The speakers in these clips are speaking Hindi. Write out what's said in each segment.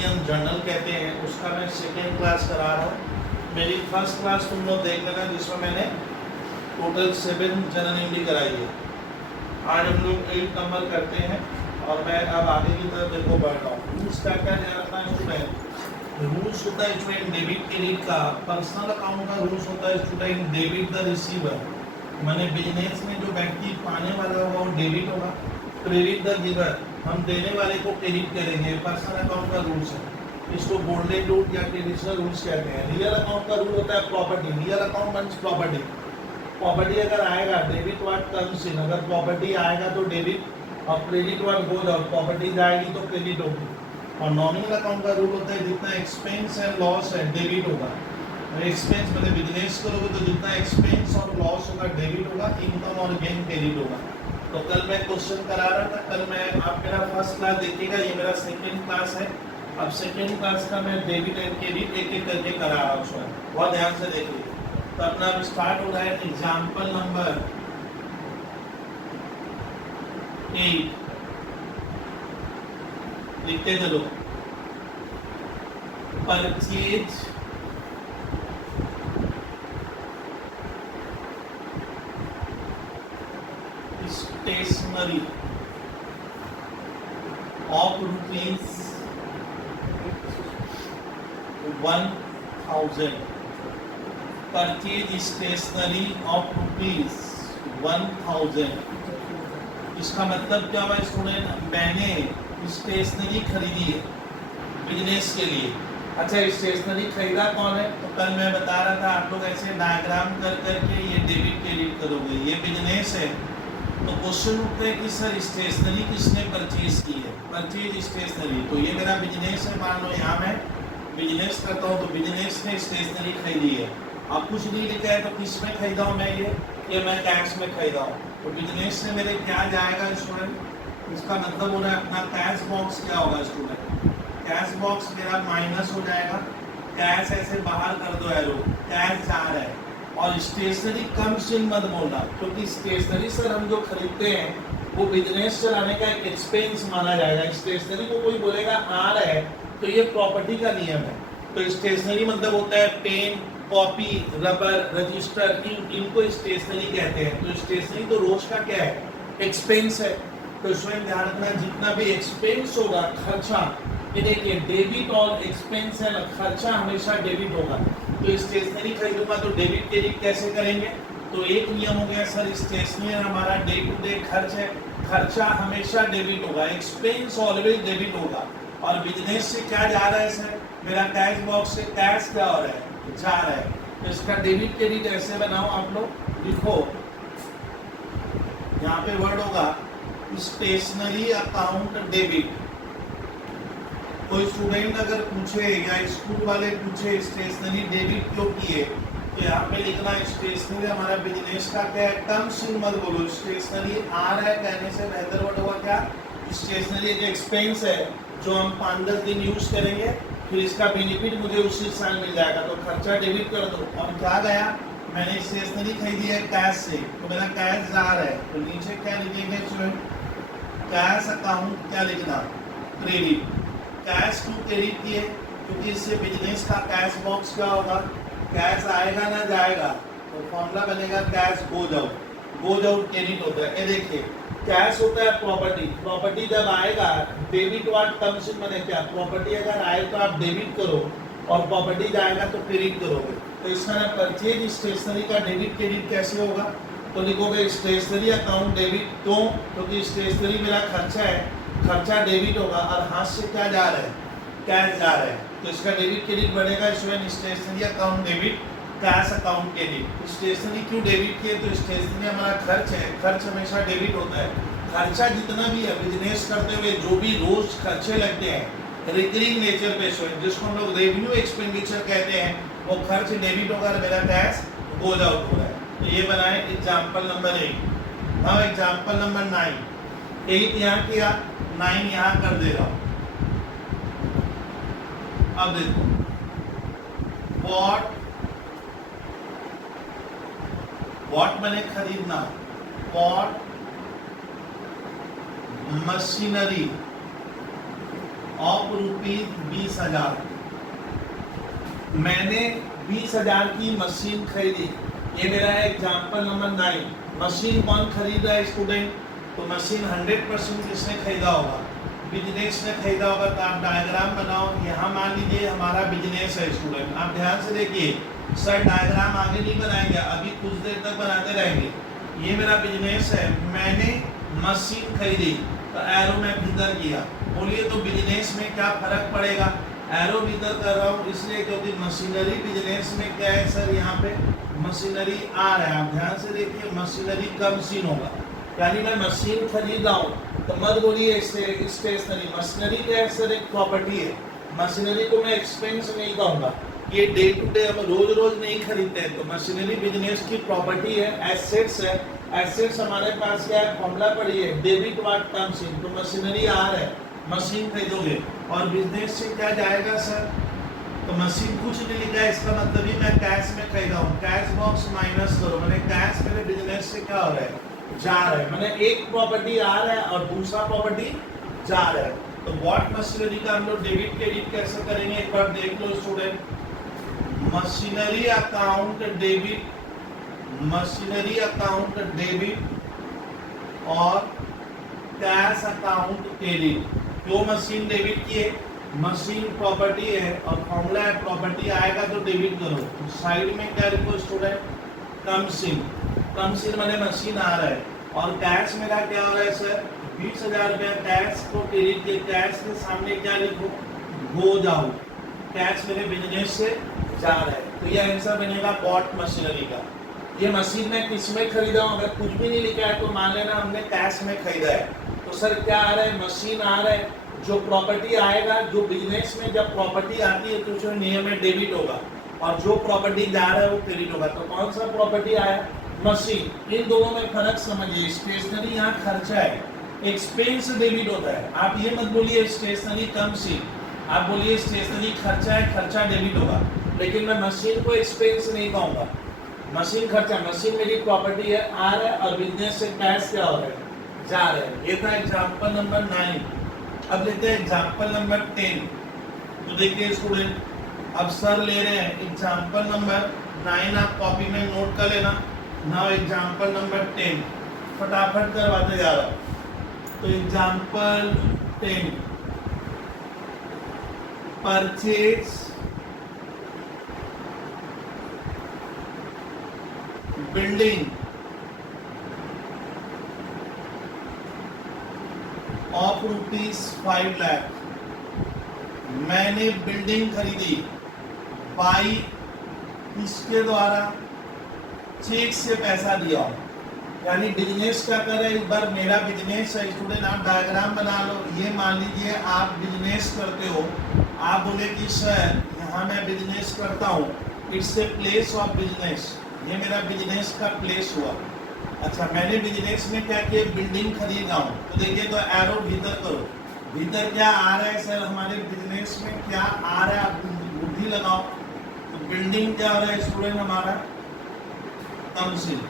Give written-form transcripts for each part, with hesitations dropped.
इंडियन जर्नल कहते हैं, उसका मैं सेकेंड क्लास करा रहा हूँ। मेरी फर्स्ट क्लास तुम लोग देख लेना जिसमें मैंने टोटल 7 जनरल हिंदी कराई है। आज हम लोग 8 नंबर करते हैं और मैं अब आगे की तरफ देखो बढ़ रहा हूँ। रूल्स क्या क्या ध्यान रखना है स्टूडेंट? रूल्स होता है स्टूडेंट डेबिट क्रेडिट का। पर्सनल अकाउंट का रूल्स होता है स्टूडेंट डेबिट द रिसीवर, मैंने बिजनेस में जो व्यक्ति पाने वाला होगा वो डेबिट होगा। क्रेडिट द गिवर, हम देने वाले को क्रेडिट करेंगे। पर्सनल अकाउंट का रूल्स है, इसको गोल्डन रूल या ट्रेडिशनल रूल्स कहते हैं। रियल अकाउंट का रूल होता है property, real account means property. Property अगर आएगा डेबिट व्हाट कम्स इन, अगर प्रॉपर्टी आएगा तो डेबिट और credit what goes out, property जाएगी तो क्रेडिट होगी। और नॉमिनल अकाउंट का रूल होता है जितना एक्सपेंस एंड लॉस है डेबिट होगा। एक्सपेंस मतलब बिजनेस करोगे तो जितना एक्सपेंस और लॉस होगा डेबिट होगा, इनकम और गेन क्रेडिट होगा। तो कल मैं क्वेश्चन करा रहा था, कल मैं आप मेरा फर्स्ट क्लास देखिएगा, ये मेरा सेकंड क्लास है। अब सेकंड क्लास का मैं डेबिट एंड क्रेडिट एक एक करके करा रहा हूँ, बहुत ध्यान से देखिए। तो अपना अब स्टार्ट हो रहा है एग्जाम्पल नंबर 8, लिखते चलो। Purchase stationery of rupees 1000, purchase stationery of rupees 1000। इसका मतलब क्या हुआ स्टूडेंट? मैंने स्टेशनरी खरीदी है बिजनेस के लिए। अच्छा, स्टेशनरी खरीदा कौन है? तो कल मैं बता रहा था आप लोग ऐसे डायग्राम कर करके ये डेबिट क्रेडिट करोगे, ये बिजनेस है। तो क्वेश्चन उठते हैं कि सर स्टेशनरी किसने परचेज की है? परचेज स्टेशनरी, तो ये मेरा बिजनेस है, मान लो यहाँ मैं बिजनेस करता हूँ तो बिजनेस ने स्टेशनरी खरीदी है। अब कुछ नहीं लिखा है तो किस में खरीदा हूँ मैं ये मैं कैश में खरीदा हूँ। तो बिजनेस से मेरे क्या जाएगा स्टूडेंट? इसका मतलब हो रहा है अपना कैश बॉक्स क्या होगा स्टूडेंट? कैश बॉक्स मेरा माइनस हो जाएगा। कैश ऐसे बाहर कर दो एरो, कैश जा रहा है। और स्टेशनरी कम सिन मत बोलना, क्योंकि स्टेशनरी सर हम जो खरीदते हैं वो बिजनेस चलाने का एक एक्सपेंस माना जाएगा। स्टेशनरी को कोई बोलेगा आ रहा है तो ये प्रॉपर्टी का नियम है। तो स्टेशनरी मतलब होता है पेन, कॉपी, रबर, रजिस्टर, इनको स्टेशनरी कहते हैं। तो स्टेशनरी तो रोज का क्या है? एक्सपेंस है। तो स्वयं ध्यान रखना जितना भी एक्सपेंस होगा, खर्चा, ये देखिए डेबिट और एक्सपेंस है ना, खर्चा हमेशा डेबिट होगा। तो स्टेशनरी खरीदूंगा तो डेबिट क्रेडिट कैसे करेंगे? तो एक नियम हो गया सर, स्टेशनरी हमारा डे टू डे खर्च है, खर्चा हमेशा डेबिट होगा, एक्सपेंस ऑलवेज डेबिट होगा। और बिजनेस से क्या जा रहा है सर? मेरा कैश बॉक्स से कैश क्या हो रहा है? जा रहा है। तो इसका डेबिट क्रेडिट ऐसे बनाओ, आप लोग लिखो, यहाँ पे वर्ड होगा स्टेशनरी अकाउंट डेबिट। कोई स्टूडेंट अगर पूछे या स्कूल वाले पूछे स्टेशनरी डेबिट क्यों किए, तो यहाँ पे लिखना स्टेशनरी हमारा बिजनेस का क्या है? टर्म सिंह मत बोलो, स्टेशनरी आ रहा है कहने से बेहतर वर्ड होगा क्या? स्टेशनरी एक एक्सपेंस है जो हम 5-10 दिन यूज करेंगे, फिर इसका बेनिफिट मुझे उसी साल मिल जाएगा। तो खर्चा डेबिट कर दो। और क्या गया? मैंने स्टेशनरी खरीदी है कैश से, तो मेरा कैश जा रहा है। तो नीचे क्या लिखेंगे स्टूडेंट? कैश अकाउंट क्या लिखना? क्रेडिट। कैश क्यों क्रेडिट किए? क्योंकि इससे बिजनेस का कैश बॉक्स क्या होगा? कैश आएगा ना जाएगा, तो फॉर्मूला बनेगा cash goes out. Goes out credit होता है। ये देखिए कैश होता है प्रॉपर्टी, प्रॉपर्टी जब आएगा डेबिट व्हाट कम्स इन, मैंने क्या प्रॉपर्टी अगर आए तो आप डेबिट करो और प्रॉपर्टी जाएगा तो क्रेडिट करोगे। तो इसका ना परचेज स्टेशनरी का डेबिट क्रेडिट कैसे होगा? तो लिखोगे स्टेशनरी अकाउंट डेबिट। क्यों? क्योंकि स्टेशनरी मेरा खर्चा है, खर्चा डेबिट होगा और हाथ से क्या जा रहा है? कैश जा रहा है। तो इसका डेबिट क्रेडिट बढ़ेगा student, stationery account debit, cash account credit. Stationery क्यों डेबिट किए? तो स्टेशनरी हमारा खर्च है, खर्च हमेशा डेबिट होता है। खर्चा जितना भी है बिजनेस करते हुए जो भी रोज खर्चे लगते हैं रिकरिंग नेचर पे स्टूडेंट, जिसको हम लोग रेवेन्यू एक्सपेंडिचर कहते हैं, वो खर्च डेबिट होगा, मेरा कैश गोज आउट हो रहा है। तो ये बनाए एग्जाम्पल नंबर 8। हाँ एग्जाम्पल नंबर 9, 8 यहाँ किया, 9 यहाँ कर दे रहा हूँ। अब देखो वॉट मैंने खरीदना, वॉट मशीनरी ऑफ ₹20,000 20,000। मैंने 20,000 की मशीन खरीदी। ये मेरा है एग्जाम्पल नंबर 9। मशीन कौन खरीद रहा है स्टूडेंट? तो मशीन 100% किसने खरीदा होगा? बिजनेस ने खरीदा होगा। तो आप डायग्राम बनाओ। यहाँ मान लीजिए हमारा बिजनेस है स्टूडेंट, आप ध्यान से देखिए। सर डायग्राम आगे नहीं बनाएंगे, अभी कुछ देर तक बनाते रहेंगे। ये मेरा बिजनेस है, मैंने मशीन खरीदी तो एरो में भीतर किया। बोलिए तो बिजनेस में क्या फर्क पड़ेगा? एरो भीतर कर रहा हूँ इसलिए क्योंकि मशीनरी बिजनेस में क्या है सर, यहाँ पे मशीनरी आ रहा है। आप ध्यान से देखिए, मशीनरी कम सीन होगा। यानी मैं मशीन खरीद रहा हूँ तो मत बोलिए स्टेशनरी। मशीनरी क्या है सर? एक प्रॉपर्टी है। मशीनरी को मैं एक्सपेंस नहीं कहूँगा, ये डे टू डे हम रोज रोज नहीं खरीदते हैं। तो मशीनरी बिजनेस की प्रॉपर्टी है, एसेट्स है। एसेट्स हमारे पास क्या है? फॉर्मूला पड़ी है, डेबिट वाट कम्स इन। तो मशीनरी आर है, मशीन खरीदोगे। और बिजनेस से क्या जाएगा सर? तो मशीन कुछ नहीं लिखा है, इसका मतलब ही मैं कैश में खरीदा हूँ। कैश बॉक्स माइनस करो, मैंने कैश मेरे बिजनेस से क्या हो रहा है? जा रहा है। मैंने एक प्रॉपर्टी आ रहा है और दूसरा प्रॉपर्टी जा रहा है। तो व्हाट मशीनरी का हम लोग डेबिट क्रेडिट कैसे करेंगे एक बार देख लो student. Machinery account debit, machinery account debit और कैश अकाउंट क्रेडिट। क्यों मशीन डेबिट की है? मशीन प्रॉपर्टी है और फॉर्मूला है प्रॉपर्टी आएगा तो डेबिट करो। तो साइड में क्या लिखो स्टूडेंट? कम सीन। कम सीन मैंने मशीन आ रहा है और कैश मेरा क्या हो रहा है सर? 20,000 रुपया कैश को क्रेडिट के। कैश के सामने क्या लिखो? गो जाओ। कैश मेरे बिजनेस से जा रहा है। तो ये आंसर बनेगा बॉट मशीनरी का। ये मशीन में किस में खरीदा हूँ? अगर कुछ भी नहीं लिखा है तो मान लेना हमने कैश में खरीदा है। तो सर क्या आ रहा है? मशीन आ रहा है। जो प्रॉपर्टी आएगा, जो बिजनेस में जब प्रॉपर्टी आती है तो उसमें नियम में डेबिट होगा और जो प्रॉपर्टी जा रहा है वो क्रेडिट होगा। तो कौन सा प्रॉपर्टी आया? मशीन। इन दोनों में फर्क समझिए। स्टेशनरी यहाँ खर्चा है, एक्सपेंस डेबिट होता है। आप ये मत बोलिए स्टेशनरी कम सीन, आप बोलिए स्टेशनरी खर्चा है, खर्चा डेबिट होगा। लेकिन मैं मशीन को एक्सपेंस नहीं कहूँगा। मशीन खर्चा, मशीन मेरी प्रॉपर्टी है, आ रहा है और बिजनेस से कैश क्या हो रहा है? जा रहे हैं। ये था एग्जाम्पल नंबर 9। अब लेते हैं एग्जाम्पल नंबर 10। तो देखिए स्टूडेंट, अब सर ले रहे हैं एग्जाम्पल नंबर 9, आप कॉपी में नोट कर लेना। नाउ एग्जाम्पल नंबर 10 फटाफट करवाते जा रहा हूँ। तो example 10, purchase building of ₹5 lakh. मैंने बिल्डिंग खरीदी बाई किसके द्वारा? चेक से पैसा दिया। यानी बिजनेस क्या कर रहे हैं? एक बार मेरा बिजनेस है स्टूडेंट, आप डायग्राम बना लो। ये मान लीजिए आप बिजनेस करते हो, आप बोले कि सर यहाँ मैं बिजनेस करता हूँ, it's a place of business. ये मेरा बिजनेस का प्लेस हुआ। अच्छा, मैंने बिजनेस में क्या किया? बिल्डिंग खरीद रहा हूँ। तो देखिए, तो एरो भीतर करो। भीतर क्या आ रहा है सर? हमारे बिजनेस में क्या आ रहा है? आप बुद्धि लगाओ। तो बिल्डिंग क्या आ रहा है स्टूडेंट हमारा? कम सीन।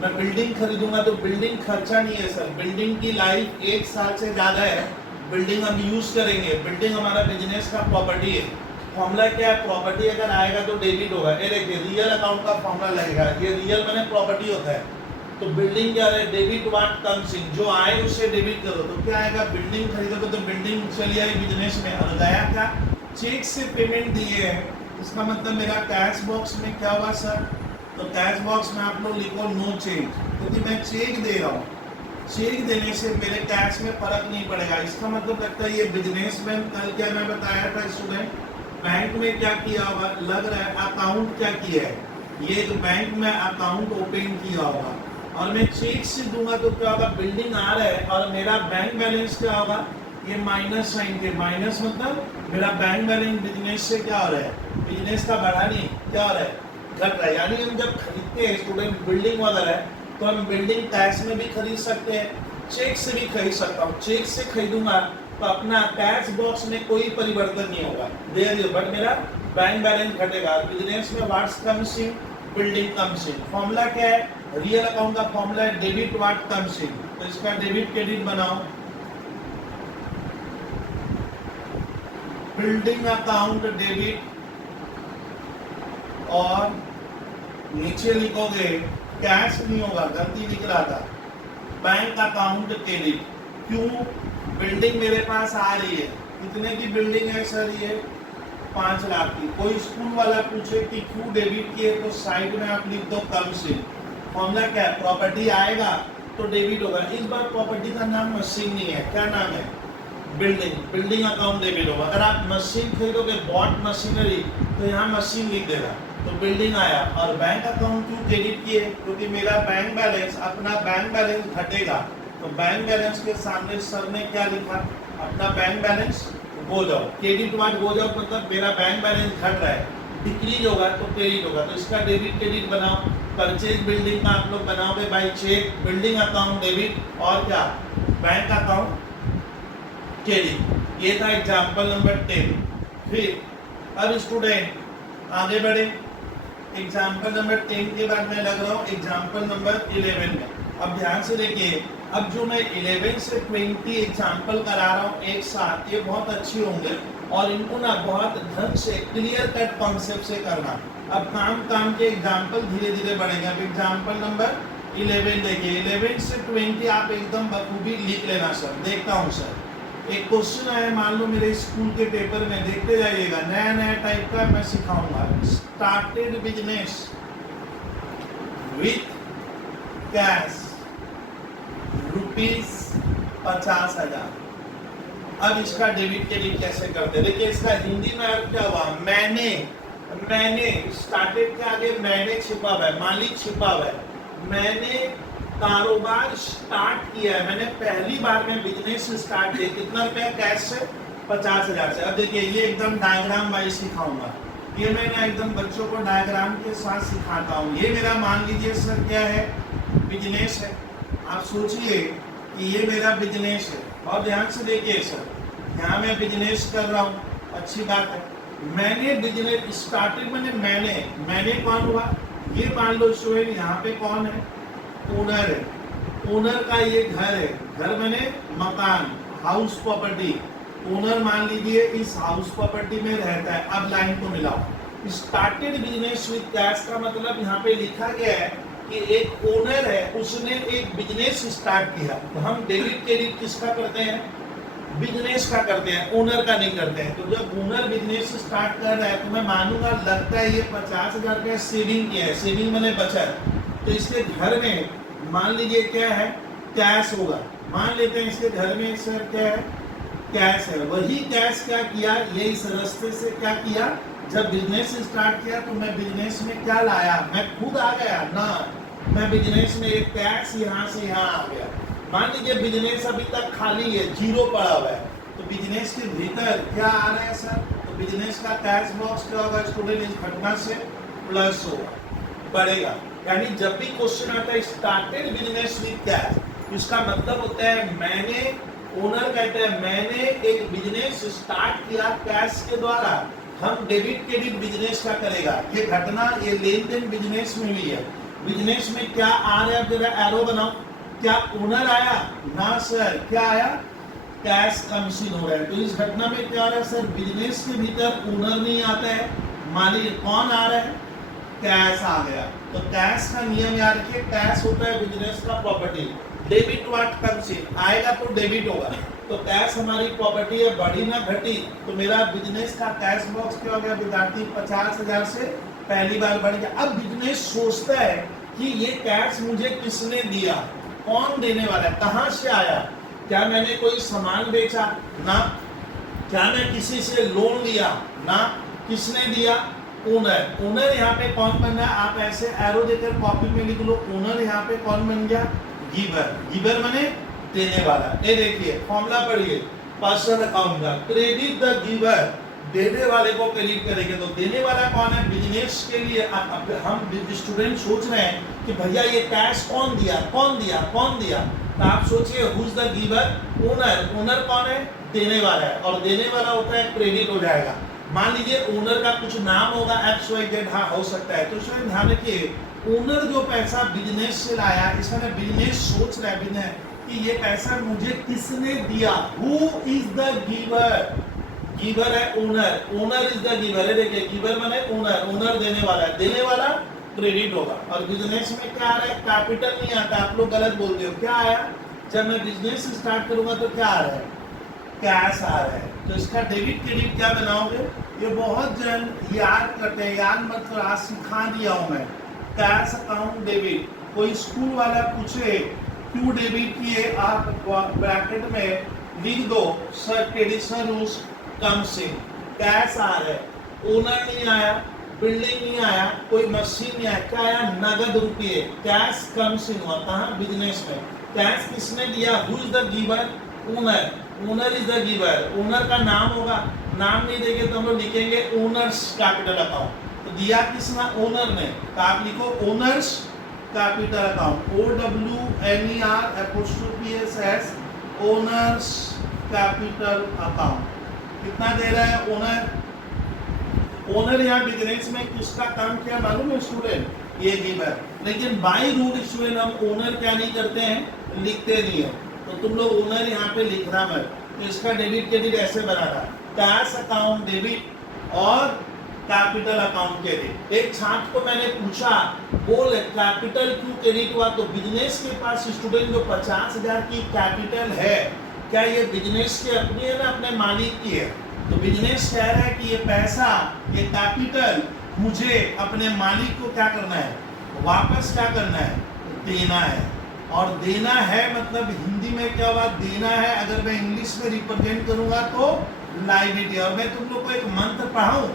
मैं बिल्डिंग खरीदूंगा तो बिल्डिंग खर्चा नहीं है सर। बिल्डिंग की लाइफ 1 साल से ज़्यादा है। बिल्डिंग हम यूज़ करेंगे। बिल्डिंग हमारा बिजनेस का प्रॉपर्टी है। फॉर्मूला क्या है? प्रॉपर्टी अगर आएगा तो डेबिट होगा। ये देखिए, रियल अकाउंट का फॉर्मूला लगेगा। ये रियल मैंने प्रॉपर्टी होता है। तो बिल्डिंग क्या है? डेबिट वाट कम्स इन। जो आए उससे डेबिट करो। तो क्या आएगा? बिल्डिंग खरीदोगे तो बिल्डिंग चली आई बिजनेस में। और गया क्या? चेक से पेमेंट दिए है। इसका मतलब मेरा कैश बॉक्स में क्या हुआ सर? तो कैश बॉक्स में आप लोग लिखो नो चेंज, क्योंकि मैं चेक दे रहा हूँ। चेक देने से मेरे कैश में फर्क नहीं पड़ेगा। इसका मतलब लगता है ये बिजनेस में कल क्या मैं बताया था स्टूडेंट, बैंक में क्या किया होगा? लग रहा है अकाउंट क्या किया है? ये जो बैंक में अकाउंट ओपन किया होगा और मैं चेक से दूंगा तो क्या होगा? बिल्डिंग आ रहा है और मेरा बैंक बैलेंस क्या होगा? ये माइनस साइन के। माइनस मतलब मेरा बैंक बैलेंस बिजनेस से क्या हो रहा है? बिजनेस का बढ़ा नहीं, क्या हो रहा है? घट रहा है। यानी हम जब खरीदते हैं स्टूडेंट बिल्डिंग वगैरह तो हम बिल्डिंग कैश में भी खरीद सकते हैं, चेक से भी खरीद सकता हूँ। चेक से खरीदूंगा तो अपना कैश बॉक्स में कोई परिवर्तन नहीं होगा, बट मेरा बैंक बैलेंस घटेगा। बिजनेस में what's comes in, building comes in. Formula क्या है? रियल अकाउंट का फॉर्मूला है डेबिट वाट कम्स इन। तो इसका डेबिट क्रेडिट बनाओ। बिल्डिंग अकाउंट डेबिट, और नीचे लिखोगे कैश नहीं होगा, गलती लिख रहा था, बैंक अकाउंट क्रेडिट। क्यों? बिल्डिंग मेरे पास आ रही है, कितने की बिल्डिंग है सर? ये 5 लाख की। कोई स्कूल वाला पूछे कि क्यों डेबिट किए, तो साइड में आप लिख दो कम से। फॉर्मूला क्या है? प्रॉपर्टी आएगा तो डेबिट होगा। इस बार प्रॉपर्टी का नाम मशीन नहीं है, क्या नाम है? बिल्डिंग। बिल्डिंग अकाउंट डेबिट होगा। अगर आप मशीन खरीदोगे, बॉट मशीनरी, तो यहाँ मशीन लिख देगा, तो बिल्डिंग आया। और बैंक अकाउंट क्यों क्रेडिट किए? क्योंकि मेरा बैंक बैलेंस, अपना बैंक बैलेंस घटेगा, तो बैंक बैलेंस के सामने सर ने क्या लिखा? अपना बैंक बैलेंस गो जाओ। क्रेडिट वाट गो जाओ मतलब मेरा बैंक बैलेंस घट रहा है, डिक्रीज होगा तो क्रेडिट होगा, तो इसका डेबिट क्रेडिट बनाओ। परचेज बिल्डिंग का आप लोग बनाओगे by cheque, building account debit, और क्या? Bank account credit. ये था एग्जाम्पल नंबर 10। फिर अब स्टूडेंट आगे बढ़े। एग्जाम्पल नंबर 10 के बाद मैं लग रहा हूँ एग्जाम्पल नंबर 11 में। अब ध्यान से देखिए, अब जो मैं 11 से 20 एग्जाम्पल करा रहा हूँ एक साथ, ये बहुत अच्छी होंगे और इनको ना बहुत ढंग से क्लियर कट कॉन्सेप्ट से करना। अब काम के एग्जाम्पल धीरे धीरे बढ़ेंगे। अब एग्जाम्पल नंबर 11 देखिए, 11 से 20 आप एकदम बखूबी लिख लेना सर। देखता हूँ सर, एक क्वेश्चन आया मान लो मेरे स्कूल के पेपर में, देखते जाइएगा, नया नया टाइप का मैं सिखाऊंगा। Started business with cash ₹50,000। अब इसका डेबिट क्रेडिट कैसे करते? देखिए इसका हिंदी में अर्थ क्या हुआ? मैंने स्टार्टेड के आगे मैंने छिपा हुआ है, मालिक छिपा हुआ है। मैंने कारोबार स्टार्ट किया है, मैंने पहली बार में बिजनेस स्टार्ट किया। कितना रुपया? कैश से 50,000 से। अब देखिए ये एकदम डायग्राम वाइज सिखाऊंगा, ये मैं ना एकदम बच्चों को डायग्राम के साथ सिखाता हूँ। ये मेरा मान लीजिए सर क्या है? बिजनेस है। आप सोचिए कि ये मेरा बिजनेस है, और ध्यान से देखिए सर, यहाँ मैं बिजनेस कर रहा हूँ, अच्छी बात है। मैंने बिजनेस स्टार्टेड, मैंने कौन हुआ? ये मान लो स्टूडेंट, यहाँ पे कौन है? ओनर है। ओनर का ये घर है, घर मैंने मकान, हाउस प्रॉपर्टी। ओनर मान लीजिए इस हाउस प्रॉपर्टी में रहता है। अब लाइन को मिलाओ। स्टार्टेड बिजनेस विद कैश का मतलब यहाँ पे लिखा गया है कि एक ओनर है, उसने एक बिजनेस स्टार्ट किया। तो हम डेबिट क्रेडिट किसका करते हैं? बिजनेस का करते हैं, ओनर का नहीं करते हैं। तो जब ओनर बिजनेस स्टार्ट कर रहा है तो मैं मानूंगा लगता है ये 50,000 रुपया सेविंग किया है, सेविंग मैंने बचत, तो इसके घर में मान लीजिए क्या है? कैश होगा। मान लेते हैं इसके घर में सर क्या है? कैश है। वही कैश क्या किया? ये इस रास्ते से क्या किया? जब बिजनेस स्टार्ट किया तो मैं बिजनेस में क्या लाया? मैं खुद आ गया ना, मैं बिजनेस में एक कैश यहाँ से यहाँ आ गया। मान लीजिए बिजनेस अभी तक खाली है, जीरो पड़ा हुआ है, तो बिजनेस के भीतर क्या आ रहा है सर? तो बिजनेस का कैश बॉक्स क्या होगा स्टूडेंट? इस घटना से प्लस होगा, बढ़ेगा। यानी जब भी क्वेश्चन आता है स्टार्टेड बिजनेस विद कैश, इसका मतलब होता है मैंने, ओनर कहते हैं मैंने एक बिजनेस स्टार्ट किया कैश के द्वारा। हम डेबिट क्रेडिट बिजनेस का करेगा। ये घटना, ये लेन देन बिजनेस में हुई है। बिजनेस में क्या आ रहा है? जरा एरो बनाओ। क्या ओनर आया? ना सर, क्या आया? कैश कंज्यूम हो रहा है। तो इस घटना में क्या आ रहा है सर? बिजनेस के भीतर ओनर नहीं आता है, मालिक कौन आ रहा है? कैश आ गया। तो कैश का नियम याद रखिए, कैश होता है बिजनेस का property. Debit what comes in, आएगा तो डेबिट होगा। तो कैश हमारी प्रॉपर्टी है, बढ़ी ना घटी। तो मेरा बिजनेस का कैश बॉक्स क्या हो गया विद्यार्थी? 50,000 से पहली बार बढ़ गया। अब बिजनेस सोचता है कि ये कैश मुझे किसने दिया, कौन देने वाला है, कहाँ से आया? क्या मैंने कोई सामान बेचा? ना। क्या मैं किसी से लोन लिया? ना। किसने दिया? ओनर। ओनर यहाँ पे कौन बन रहा है? आप ऐसे एरो देकर कॉपी में लिख लो। ओनर यहाँ पे कौन बन गया? गिवर। गिवर माने देने वाला। ये देखिए फॉर्मूला पढ़िए, पर्सनल अकाउंट का क्रेडिट द गिवर, देने वाले को क्रेडिट करेंगे। तो देने वाला कौन है? बिजनेस के लिए हम स्टूडेंट सोच रहे हैं कि भैया ये कैश कौन दिया, कौन दिया, कौन दिया? तो आप सोचिए who is the giver? Owner. Owner कौन है? देने वाला है, और देने वाला होता है क्रेडिट हो जाएगा। मान लीजिए ओनर का कुछ नाम होगा XYZ, हाँ हो सकता है। तो इसमें ध्यान रखिए, ओनर जो पैसा बिजनेस से लाया, इसमें बिजनेस सोच रहा है कि ये पैसा मुझे किसने दिया? Who is the giver? Giver है owner, owner is the giver है। देखिए गिवर माने ओनर, ओनर देने वाला है, देने वाला क्रेडिट होगा। और बिजनेस में क्या आ रहा है, कैपिटल नहीं आता, आप लोग गलत बोलते हो। क्या आया, जब मैं बिजनेस स्टार्ट करूंगा तो क्या आ रहा है, कैश आ रहा है। तो इसका डेबिट क्रेडिट क्या बनाओगे, ये बहुत जन याद करते हैं, याद मत करो, आज सिखा दिया हूं मैं। कैश अकाउंट डेबिट, कोई स्कूल वाला पूछे क्यों डेबिट किए, आप ब्रैकेट में लिख दो sir traditional rules comes in. Cash आ रहा है, ओनर नहीं आया, बिल्डिंग नहीं आया, कोई मशीन नहीं आया, क्या आया, नगद रुपये। कैश कम्स इन हुआ कहाँ, बिजनेस में। कैश किसने दिया, who is the giver, owner, owner is the giver. Owner का नाम होगा, नाम नहीं देंगे तो हम लोग लिखेंगे ओनर्स कैपिटल अकाउंट। तो दिया किसने, ओनर ने, तो आप लिखो owners capital account, OWNER owners capital account. कितना दे रहा है ओनर, ओनर यहाँ बिजनेस में किसका काम क्या मालूम है स्टूडेंट, ये गिवर। लेकिन बाय रूल स्टूडेंट हम ओनर क्या नहीं करते हैं, लिखते नहीं है। तो तुम लोग ओनर यहाँ पे लिखना मत। तो इसका डेबिट क्रेडिट ऐसे बनाना, कैश अकाउंट डेबिट और कैपिटल अकाउंट क्रेडिट। एक छात्र को मैंने पूछा, बोल कैपिटल क्यों क्रेडिट हुआ, तो बिजनेस के पास स्टूडेंट जो 50,000 की कैपिटल है, क्या ये बिजनेस की अपनी है ना अपने मालिक की है। तो बिजनेस कह रहा है कि ये पैसा, ये कैपिटल मुझे अपने मालिक को क्या करना है, वापस क्या करना है, देना है। और देना है मतलब हिंदी में क्या हुआ, देना है। अगर मैं इंग्लिश में रिप्रेजेंट करूंगा तो लायबिलिटी। और मैं तुम लोग को एक मंत्र पढ़ाऊं,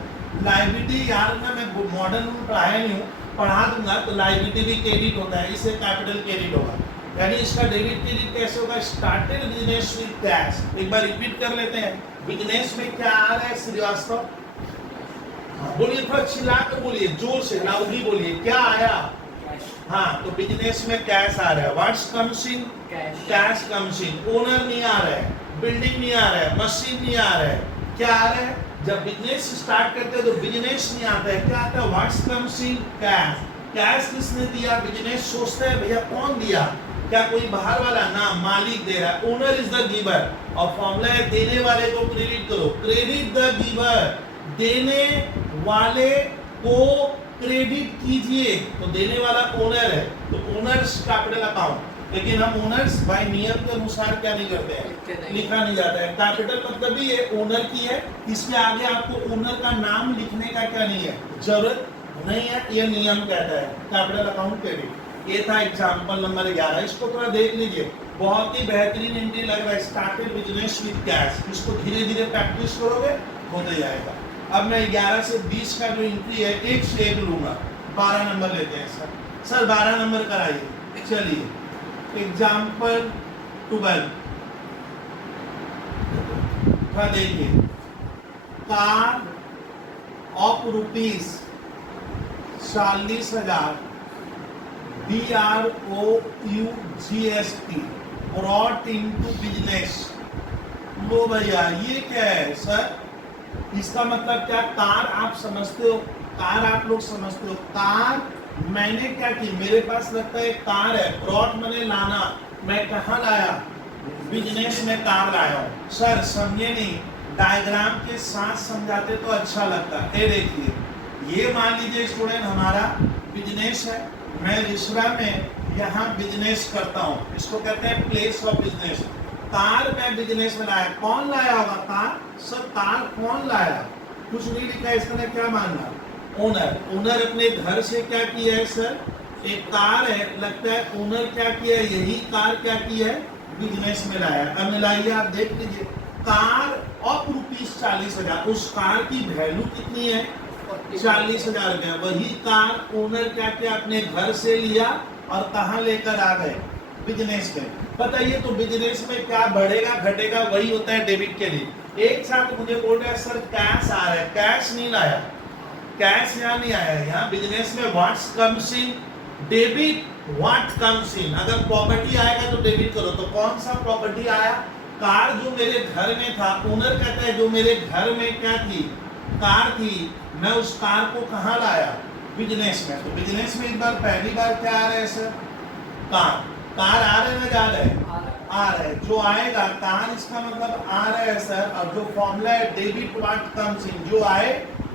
लायबिलिटी यार ना, मैं मॉडर्न में पढ़ाया नहीं हूँ, पढ़ा दूंगा। तो लायबिलिटी भी क्रेडिट होता है, इससे कैपिटल क्रेडिट होगा। यानी इसका डेबिट क्रेडिट कैसे होगा, स्टार्टेड बिजनेस विद कैश। एक बार रिपीट कर लेते हैं, बिजनेस में क्या आ रहा है श्रीवास्तव, बोलिए थोड़ा चिल्ला कर बोलिए, जोर से लाउडली बोलिए, क्या आया, हाँ। तो बिजनेस में कैश आ रहा है, what's comes in, cash comes in. Owner नहीं आ रहा है, बिल्डिंग नहीं आ रहा है, मशीन नहीं आ रहा है, क्या आ रहा है, जब बिजनेस स्टार्ट करते हैं तो बिजनेस नहीं आता है, क्या आता है, what's comes in, cash. Cash किसने दिया, बिजनेस सोचता है भैया कौन दिया, क्या कोई बाहर वाला, ना, मालिक दे रहा है। ओनर इज द गिवर, और फॉर्मूला है देने वाले को क्रेडिट करो, क्रेडिट द गिवर, देने वाले को क्रेडिट कीजिए। तो देने वाला ओनर है, तो ओनर्स कैपिटल अकाउंट। लेकिन हम ओनर्स भाई नियम के अनुसार क्या नहीं करते हैं, लिखा नहीं जाता है। कैपिटल मतलब भी ये ओनर की है, इसके आगे आपको ओनर का नाम लिखने का क्या नहीं है, जरूरत नहीं है, ये नियम कहता है कैपिटल अकाउंट क्रेडिट। ये था एग्जाम्पल नंबर 11, इसको थोड़ा देख लीजिए, बहुत ही बेहतरीन एंट्री लग रहा है, स्टार्टेड बिजनेस विद कैश। इसको धीरे धीरे प्रैक्टिस करोगे होते जाएगा। अब मैं 11 से 20 का जो एंट्री है एक से एक लूंगा, 12 नंबर लेते हैं सर 12 नंबर कराइए। चलिए एग्जाम्पल 12 का देखिए, car of rupees 40,000 BROUGST brought into business. लो भैया ये क्या है सर, इसका मतलब क्या, कार आप समझते हो, कार आप लोग समझते हो, कार मैंने क्या की, मेरे पास लगता है कार है, ब्रॉट मैंने लाना, मैं कहाँ लाया, बिजनेस में कार लाया हूँ। सर समझे नहीं, डायग्राम के साथ समझाते तो अच्छा लगता है। देखिए ये मान लीजिए स्टूडेंट हमारा बिजनेस है, मैं रिश्रा में यहाँ बिजनेस करता हूँ, इसको कहते हैं प्लेस ऑफ बिजनेस। कार मैं बिजनेस में लाया, कौन लाया होगा कार, सर कार कौन लाया, कुछ नहीं लिखा है, इसका क्या मानना, ओनर। ओनर अपने घर से क्या किया है सर, एक कार है, लगता है ओनर क्या किया है, यही कार क्या किया है, बिजनेस में लाया। अब मिलाइए आप देख लीजिए, कार ऑफ रुपीज 40,000, उस कार की वैल्यू कितनी है, 40,000 रुपया। वही कार ओनर क्या किया, अपने घर से लिया और कहाँ लेकर आ गए, बिजनेस में। बताइए तो बिजनेस में क्या बढ़ेगा घटेगा, वही होता है डेबिट के लिए। एक साथ मुझे बोल रहा है सर कैश आ रहा है, कैश नहीं लाया, कैश यहाँ नहीं आया, यहाँ बिजनेस में what's comes in, debit what comes in. अगर प्रॉपर्टी आएगा तो डेबिट करो, तो कौन सा प्रॉपर्टी आया, कार जो मेरे घर में था। ओनर कहता है जो मेरे घर में क्या थी, कार थी, मैं उस कार को कहाँ लाया, बिजनेस में। तो बिजनेस में एक बार पहली बार क्या आ रहा है सर, कार। कार आ रहा है ना जा रहा है, आ रहा है, जो आएगा कान इसका मतलब आ रहा है सर, और जो फॉर्मूला है डेबिट व्हाट कम्स इन, जो आए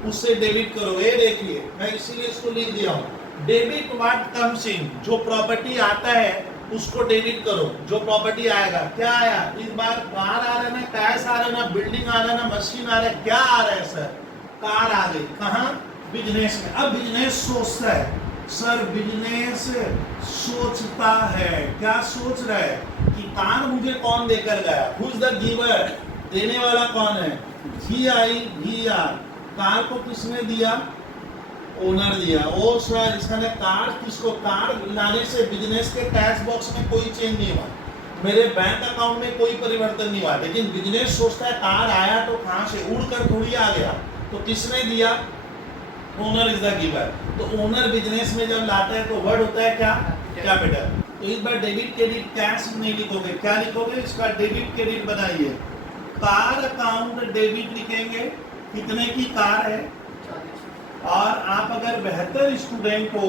उससे डेबिट करो। ये देखिए मैं इसीलिए इसको लिख दिया हूँ, डेबिट व्हाट कम्स इन, जो प्रॉपर्टी आता है उसको डेबिट करो, जो प्रॉपर्टी आएगा। क्या आया इस बार? कार आ रहा है ना, कैश आ रहा है ना, बिल्डिंग आ रहा है ना, मशीन आ रहा है, क्या आ रहा है सर? कार आ गई। कहाँ? बिजनेस में। अब बिजनेस सोचता है सर, बिजनेस सोचता है, क्या सोच रहा है कि कार मुझे कौन देकर गया, हु इज द गिवर, देने वाला कौन है, VI कार को किसने दिया, ओनर दिया। ओ सर इसका कार किसको, कार लाने से बिजनेस के टैक्स बॉक्स में कोई चेंज नहीं हुआ, मेरे बैंक अकाउंट में कोई परिवर्तन नहीं हुआ, लेकिन बिजनेस सोचता है कार आया तो कहां से, उड़कर थोड़ी आ गया, तो किसने दिया, ओनर इज द गिवर। तो ओनर बिजनेस में जब लाता है तो वर्ड होता है क्या, कैपिटल। तो इस बार डेबिट क्रेडिट कैश नहीं लिखोगे, क्या लिखोगे, इसका डेबिट क्रेडिट बनाइए, कार अकाउंट डेबिट लिखेंगे, कितने की कार है। और आप अगर बेहतर स्टूडेंट हो,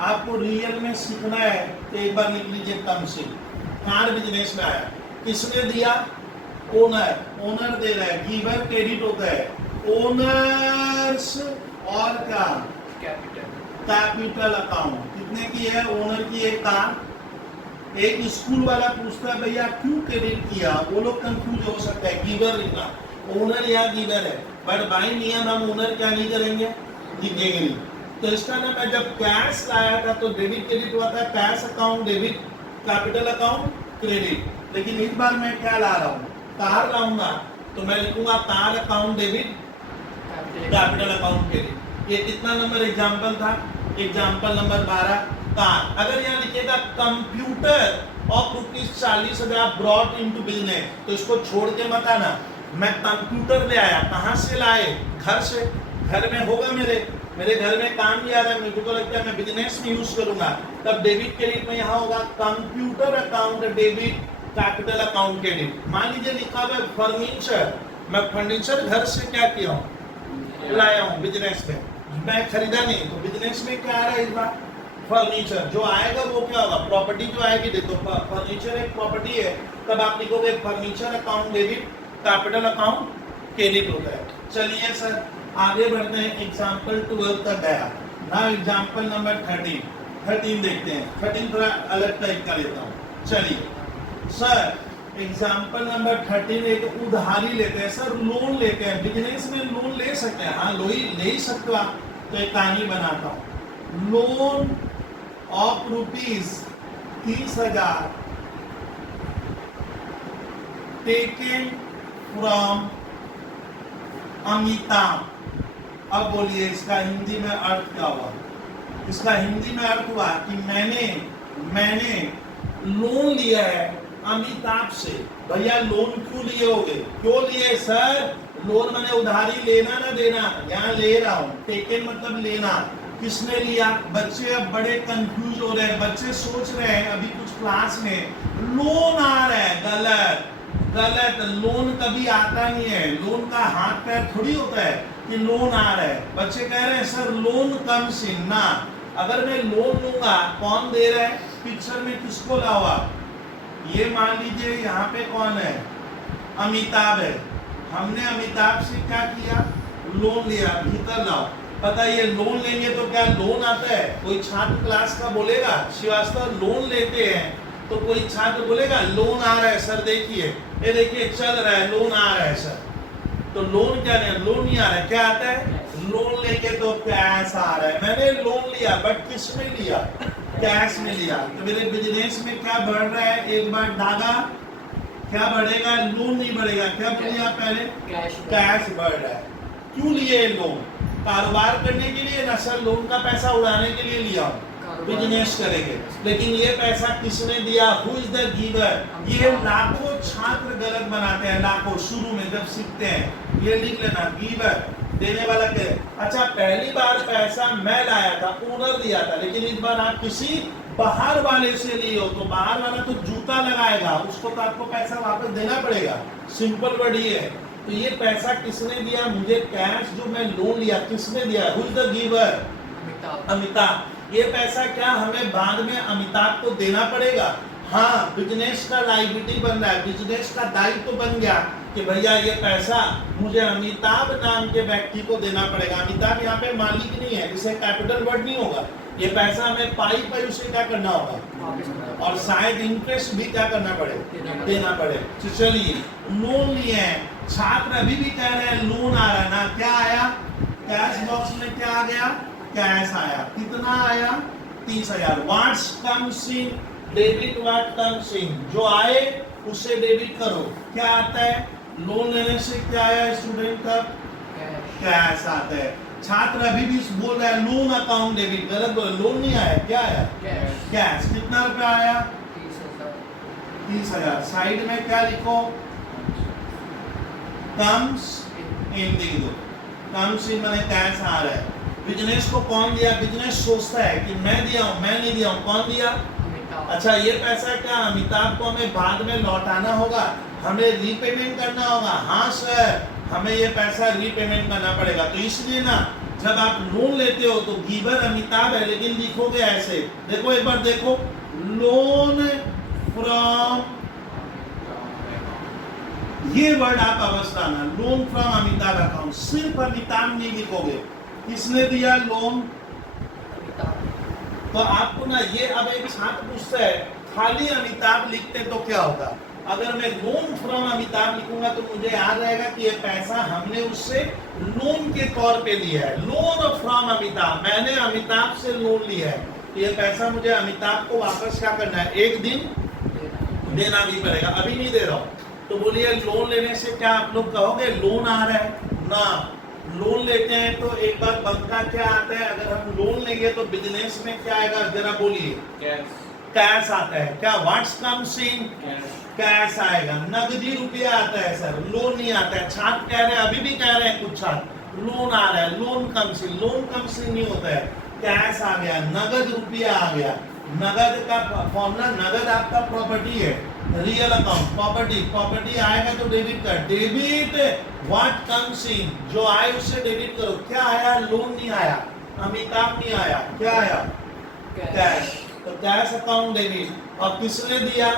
आपको रियल में सीखना है, तो एक बार लिख लीजिए कम से, कार बिजनेस में आया, किसने दिया, ओनर, ओनर दे रहा है, गिवर क्रेडिट होता है, ओनर्स और क्या, कैपिटल अकाउंट, कितने की है, ओनर की एक कार। एक स्कूल वाला पूछता है भैया क्यों क्रेडिट किया, वो लोग कंफ्यूज हो सकता है, गिवर लिखना, ओनर या गिवर है, बट बाई नियम हम ओनर क्या नहीं करेंगे, लिखेंगे नहीं। तो इसका ना मैं जब कैश लाया था तो डेबिट क्रेडिट हुआ था, cash account debit, capital account credit, लेकिन इस बार मैं क्या ला रहा हूँ, कार लाऊंगा, तो मैं लिखूंगा car account debit, capital account credit. ये कितना नंबर एग्जाम्पल था, एग्जाम्पल नंबर 12, कार। अगर यहाँ लिखेगा computer of ₹40,000 brought into business, तो इसको छोड़ के मत आना, मैं कंप्यूटर ले आया, कहाँ से लाए, घर से, घर में होगा मेरे घर में काम भी आ रहा है, मुझे को लगता है मैं बिजनेस में यूज करूंगा, तब डेबिट क्रेडिट में यहाँ होगा computer account debit, capital account credit. मान लीजिए लिखा हुआ है फर्नीचर, मैं फर्नीचर घर से क्या किया हूँ, लाया हूँ बिजनेस में, मैं खरीदा नहीं, तो बिजनेस में क्या आ रहा है इस बार, फर्नीचर, जो आएगा वो क्या होगा, प्रॉपर्टी जो आएगी, देखो फर्नीचर एक प्रॉपर्टी है, तब आप लिखोगे furniture account debit, capital account credit होता है। चलिए सर आगे बढ़ते हैं, एग्जाम्पल 12 तक गया, ना एग्जाम्पल नंबर 13 देखते हैं, 13 थोड़ा अलग टाइप का लेता हूँ। चलिए सर एग्जाम्पल नंबर 13 एक उधारी लेते हैं, सर लोन लेते हैं, बिजनेस में लोन ले सकते हैं, हाँ ले ही सकते हो आप, तो एक कहानी बनाता हूँ, loan of ₹30,000 taken from Amitabh. अब बोलिए इसका हिंदी में अर्थ क्या हुआ, इसका हिंदी में अर्थ हुआ कि मैंने लोन लिया है अमिताभ से। भैया लोन क्यों लिए होगे, क्यों लिए सर, लोन मैंने उधारी लेना ना देना, यहाँ ले रहा हूँ, टेकन मतलब लेना, किसने लिया, बच्चे अब बड़े कंफ्यूज हो रहे हैं, बच्चे सोच रहे हैं अभी कुछ क्लास में लोन आ रहा है, गलत, लोन कभी आता नहीं है, लोन का हाथ पैर थोड़ी होता है कि लोन आ रहा है। बच्चे कह रहे हैं सर लोन कम्स इन ना, अगर मैं लोन लूंगा कौन दे रहा है, पिक्चर में किसको लाओ, ये मान लीजिए यहाँ पे कौन है, अमिताभ है, हमने अमिताभ से क्या किया, लोन लिया, भीतर लाओ। पता ये लोन लेंगे तो क्या लोन आता है, कोई छात्र क्लास का बोलेगा श्रीवास्तव लोन लेते हैं, तो कोई छात्र बोलेगा लोन आ रहा है सर, देखिए ये देखिए चल रहा है, लोन आ रहा है सर, तो लोन क्या नहीं, लोन नहीं आ रहा है, क्या आता है, लोन लेके तो कैश आ रहा है, मैंने लोन लिया बट किस में लिया, कैश में लिया, तो मेरे बिजनेस में क्या बढ़ रहा है, एक बार धागा क्या बढ़ेगा, लोन नहीं बढ़ेगा, क्या लिया पहले, कैश बढ़ रहा है। क्यों लिए लोन, कारोबार करने के लिए ना सर, लोन का पैसा उड़ाने के लिए लिया, बिजनेस करेंगे, लेकिन ये पैसा किसने दिया, हु इज द गिवर। ये लाखों छात्र गलत बनाते हैं, लाखों, शुरू में जब सीखते हैं, ये लिख लेना गिवर, देने वाला क्या, अच्छा पहली बार पैसा मैं लाया था, ओनर दिया था, लेकिन इस बार आप किसी बाहर वाले से लिए हो, तो बाहर वाला तो जूता लगाएगा, उसको तो आपको पैसा वापस देना पड़ेगा, सिंपल वर्ड ये है। तो ये पैसा किसने दिया, मुझे कैश जो मैं लोन लिया किसने दिया, who is the giver, Amitabh. ये पैसा क्या हमें बाद में अमिताभ को देना पड़ेगा, हाँ, बिजनेस का लायबिलिटी बन रहा है, बिजनेस का दायित्व तो बन गया कि भैया ये पैसा मुझे अमिताभ नाम के व्यक्ति को देना पड़ेगा। अमिताभ यहाँ पे मालिक नहीं है, इसे कैपिटल वर्ड नहीं होगा। ये पैसा हमें पाई उसे क्या करना होगा, और शायद इंटरेस्ट भी क्या करना पड़े, देना पड़े। तो चलिए लोन लिए हैं, छात्र अभी भी कह रहे हैं लोन आ रहा है ना, क्या आया कैश बॉक्स में, क्या आ गया, कैश आया। कितना आया, 30,000। What's comes in debit, what comes in, जो आए उससे डेबिट करो। क्या आता है, लोन लेने से क्या आया स्टूडेंट का, कैश आता है। छात्र अभी भी बोल रहा है लोन अकाउंट डेबिट, गलत बोल, लोन नहीं आया, क्या आया, कैश। कितना रुपया आया, 30,000। साइड में क्या लिखो, कम्स इन लिख दो। कम्स इन माने कैश आ रहा है। बिजनेस को कौन दिया, बिजनेस सोचता है कि मैं दिया हूं, मैं नहीं दिया हूं, कौन दिया, अच्छा ये पैसा क्या अमिताभ को हमें बाद में लौटाना होगा, हमें रीपेमेंट करना होगा। हाँ सर, हमें ये पैसा रीपेमेंट करना पड़ेगा। तो इसलिए ना जब आप लोन लेते हो तो गिवर अमिताभ है, लेकिन लिखोगे ऐसे, देखो एक बार देखो, लोन फ्रॉम, ये वर्ड आप अवश्य लाना, लोन फ्रॉम अमिताभ अकाउंट। सिर्फ अमिताभ नहीं लिखोगे, किसने दिया लोन, तो आपको ना ये, अब एक छात्र पूछता है खाली अमिताभ लिखते तो क्या होगा, अगर मैं लोन फ्रॉम अमिताभ लिखूंगा तो मुझे याद रहेगा कि ये पैसा हमने उससे लोन के तौर पे लिया है। लोन फ्रॉम अमिताभ, मैंने अमिताभ से लोन लिया है, तो ये पैसा मुझे अमिताभ को वापस क्या करना है, एक दिन देना भी पड़ेगा, अभी नहीं दे रहा हूं। तो बोलिए लोन लेने से क्या आप लोग कहोगे लोन आ रहा है ना, लोन लेते हैं तो एक बार बनता क्या आता है, अगर हम लोन लेंगे तो बिजनेस में क्या आएगा, जरा बोलिए, कैश आता है। क्या व्हाट्स कम्स इन, कैश आएगा। नगदी रुपया आता है सर, लोन नहीं आता है। छात्र कह रहे हैं, अभी भी कह रहे हैं कुछ छात्र, लोन आ रहा है, loan comes in, loan comes in नहीं होता है, कैश आ गया, नगद रुपया आ गया। नगद का फॉर्मूला, नगद आपका प्रॉपर्टी है, रियल अकाउंट, प्रॉपर्टी आएगा तो डेबिट कर, डेबिट व्हाट कम्स इन, जो आए उससे डेबिट करो। क्या आया, लोन नहीं आया, अमिताभ नहीं आया, क्या आया, कैश। तो कैश अकाउंट डेबिट, और किसने दिया,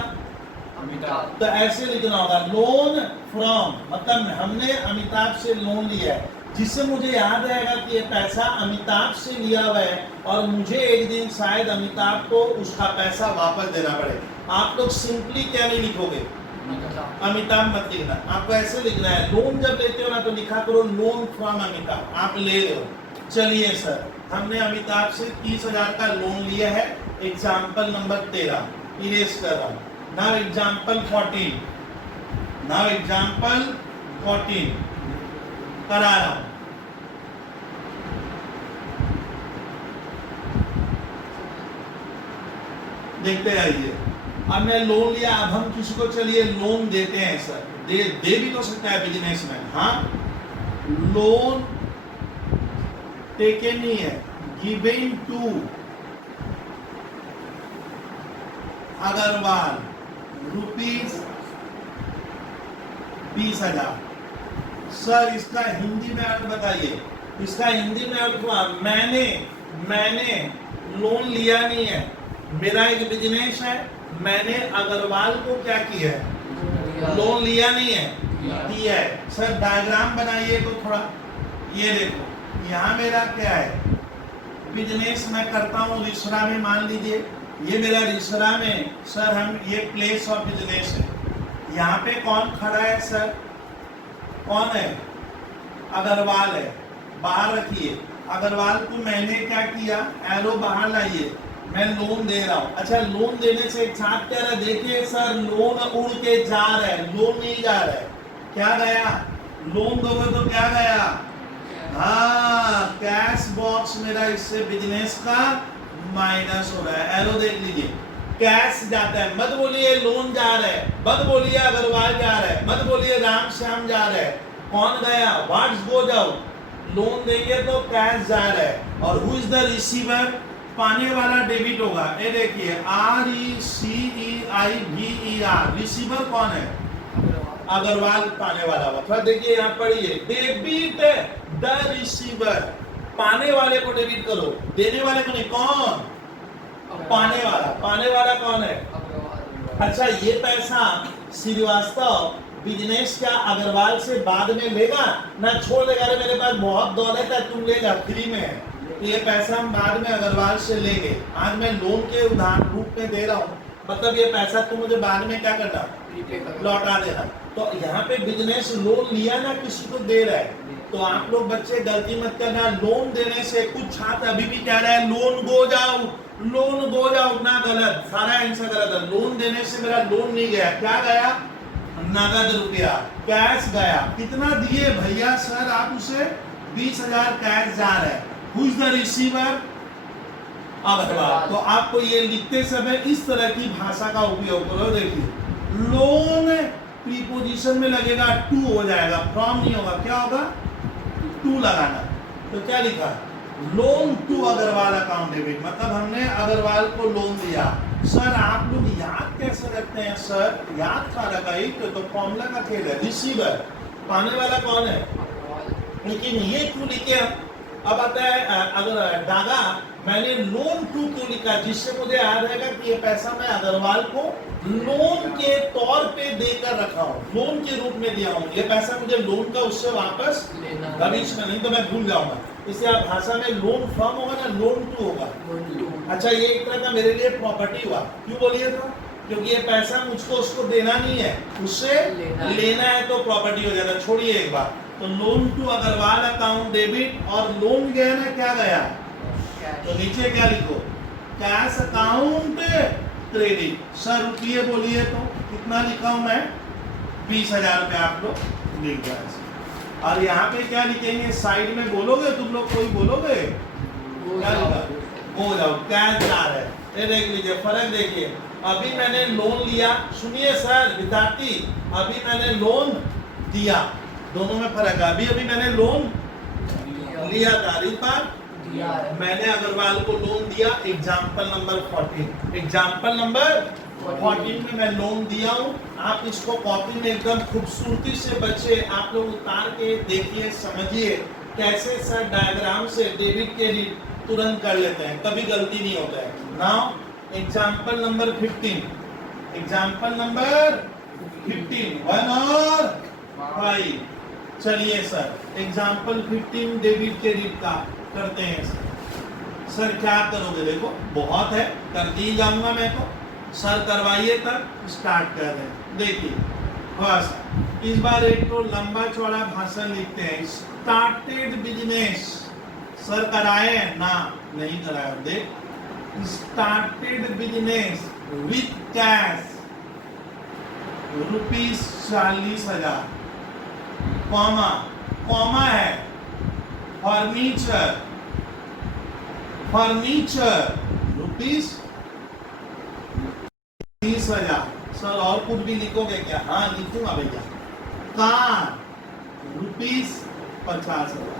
अमिताभ। तो ऐसे लिखना होगा, लोन फ्रॉम, मतलब हमने अमिताभ से लोन लिया है, जिससे मुझे याद रहेगा कि ये पैसा अमिताभ से लिया हुआ है और मुझे एक दिन शायद अमिताभ को उसका पैसा वापस देना पड़े। आप लोग सिंपली क्या नहीं लिखोगे, अमिताभ मत लिखना, आपको ऐसे लिखना है, लोन जब लेते हो ना तो लिखा करो लोन फ्रॉम अमिताभ, आप ले रहे हो। चलिए सर, हमने अमिताभ से 30,000 का लोन लिया है। एग्जाम्पल नंबर 13 इरेज कर रहा हूं। नाउ एग्जाम्पल 14, नाउ एग्जाम्पल 14 करा रहा हूं। देखते आइए, अब मैं लोन लिया, अब हम किसी को चलिए लोन देते हैं सर, दे भी तो सकता है बिजनेसमैन, हाँ, लोन टेकन नहीं है, given to Agrawal rupees 20,000। Sir इसका हिंदी में अर्थ बताइए, इसका हिंदी में अर्थ हुआ, मैंने लोन लिया नहीं है, मेरा एक बिजनेस है, मैंने अग्रवाल को क्या किया है, लोन लिया नहीं है, दिया है। सर डायग्राम बनाइए तो थोड़ा, ये देखो यहाँ मेरा क्या है, बिजनेस मैं करता हूँ रिसरा में, मान लीजिए ये मेरा रिसरा में सर, हम ये प्लेस ऑफ बिजनेस है, यहाँ पे कौन खड़ा है सर, कौन है, अग्रवाल है, बाहर रखिए। अग्रवाल को मैंने क्या किया, एरो बाहर लाइए, मैं लोन दे रहा हूं। अच्छा, लोन देने से एक छात्र कह रहा है, देखिए सर लोन उड़ के जा रहा है, लोन नहीं जा रहा है, क्या गया, लोन दोगे तो क्या गया, हाँ कैश बॉक्स मेरा इससे बिजनेस का माइनस हो रहा है, एरो देख लीजिए, कैश जाता है, मत बोलिए लोन जा रहा है, मत बोलिए अग्रवाल जा रहा है, मत बोलिए राम श्याम जा रहा है, कौन गया, व्हाट्स गोज आउट, लोन देंगे तो कैश जा रहा है। और हु इज द रिसीवर, पाने वाला डेबिट होगा, ये देखिए RECEIVER, रिसीवर कौन है, अग्रवाल पाने वाला होगा। थोड़ा देखिए यहाँ पढ़िए, डेबिट द रिसीवर, पाने वाले को डेबिट करो, देने वाले को नहीं, कौन, पाने वाला कौन है, अच्छा, ये पैसा श्रीवास्तव बिजनेस क्या अग्रवाल से बाद में लेगा ना, छोड़ देगा अरे मेरे पास बहुत दौलत है तुम ले जा फ्री में है, तो ये पैसा हम बाद में अग्रवाल से लेंगे, आज मैं लोन के उदाहरण रूप में दे रहा हूँ, मतलब ये पैसा तुम मुझे बाद में क्या करना, लौटा देना। तो यहाँ पे बिजनेस लोन लिया ना किसी को दे रहा है, तो आप लोग बच्चे गलती मत करना, लोन देने से कुछ छात्र अभी भी कह रहे हैं लोन गो जाओ, लोन गो जाओ, ना गलत, सारा आंसर गलत है। लोन देने से मेरा लोन नहीं गया, क्या गया, नगद रुपया, कैश गया। कितना दिए भैया, सर आप उसे 20,000 कैश जा रहे हैं, who is the receiver, Agrawal. तो आपको ये लिखते समय इस तरह की भाषा का उपयोग करो। देखिए लोन प्रीपोजिशन में लगेगा टू हो जाएगा, फ्रॉम नहीं होगा, क्या होगा, टू लगाना। तो क्या लिखा, loan to Agrawal account debit, मतलब हमने अग्रवाल को लोन दिया। सर आप लोग याद कैसे रखते हैं, सर याद का रखा ही तो फॉर्मूला का खेल है, रिसीवर पाने वाला कौन है, लेकिन ये क्यों लिखे। अब आता है अगर डागा, मैंने लोन टू क्यों लिखा, जिससे मुझे याद रहेगा कि ये पैसा मैं अग्रवाल को लोन के तौर पे देकर रखा हूँ, लोन के रूप में दिया हूँ, ये पैसा मुझे लोन का उससे वापस भविष्य में, नहीं तो मैं भूल जाऊंगा। इसलिए आप भाषा में लोन फ्रॉम होगा ना, लोन टू होगा। अच्छा, ये एक तरह का मेरे लिए प्रॉपर्टी हुआ, क्यों बोलिए तो, क्योंकि ये पैसा मुझको उसको देना नहीं है, उससे लेना है, तो प्रॉपर्टी हो जाएगा। छोड़िए एक बार, तो loan to Agrawal account debit, और लोन गया ना, क्या गया, तो नीचे क्या लिखो, कैश अकाउंट क्रेडिट। सर रुकिए बोलिए, तो कितना लिखा हूं मैं, 20,000 रुपये आप लोग लिख जाए। और यहाँ पे क्या लिखेंगे, साइड में बोलोगे तुम लोग, कोई बोलोगे, क्या लिखा, हो जाओ, कैश जा रहा है, ये देख लीजिए फर्क देखिए। अभी मैंने लोन लिया, सुनिए सर विद्यार्थी, अभी मैंने लोन दिया, दोनों में फर्क है। अभी अभी मैंने लोन लिया था, मैंने अग्रवाल को लोन दिया, एग्जाम्पल नंबर 14, एग्जाम्पल नंबर 14 में मैं लोन दिया हूँ। आप इसको कॉपी में एकदम खूबसूरती से बच्चे आप लोग उतार के देखिए, समझिए कैसे सर डायग्राम से डेबिट क्रेडिट तुरंत कर लेते हैं, कभी गलती नहीं होता है। Now example number 15, example number 15, 1 और 5। चलिए सर एग्जाम्पल 15 डेबिट क्रेडिट का करते हैं। सर क्या करोगे, देखो बहुत है, करती ही जाऊंगा मैं तो, सर करवाइए तब स्टार्ट कर रहे हैं। देखिए बस इस बार एक तो लंबा चौड़ा भाषण लिखते हैं, स्टार्टेड बिजनेस, सर कराए ना, नहीं कराया, देख started business with cash ₹40,000, comma comma है, फर्नीचर ₹30,000। सर और कुछ भी लिखोगे क्या, हाँ लिखूंगा भैया, कार ₹50,000।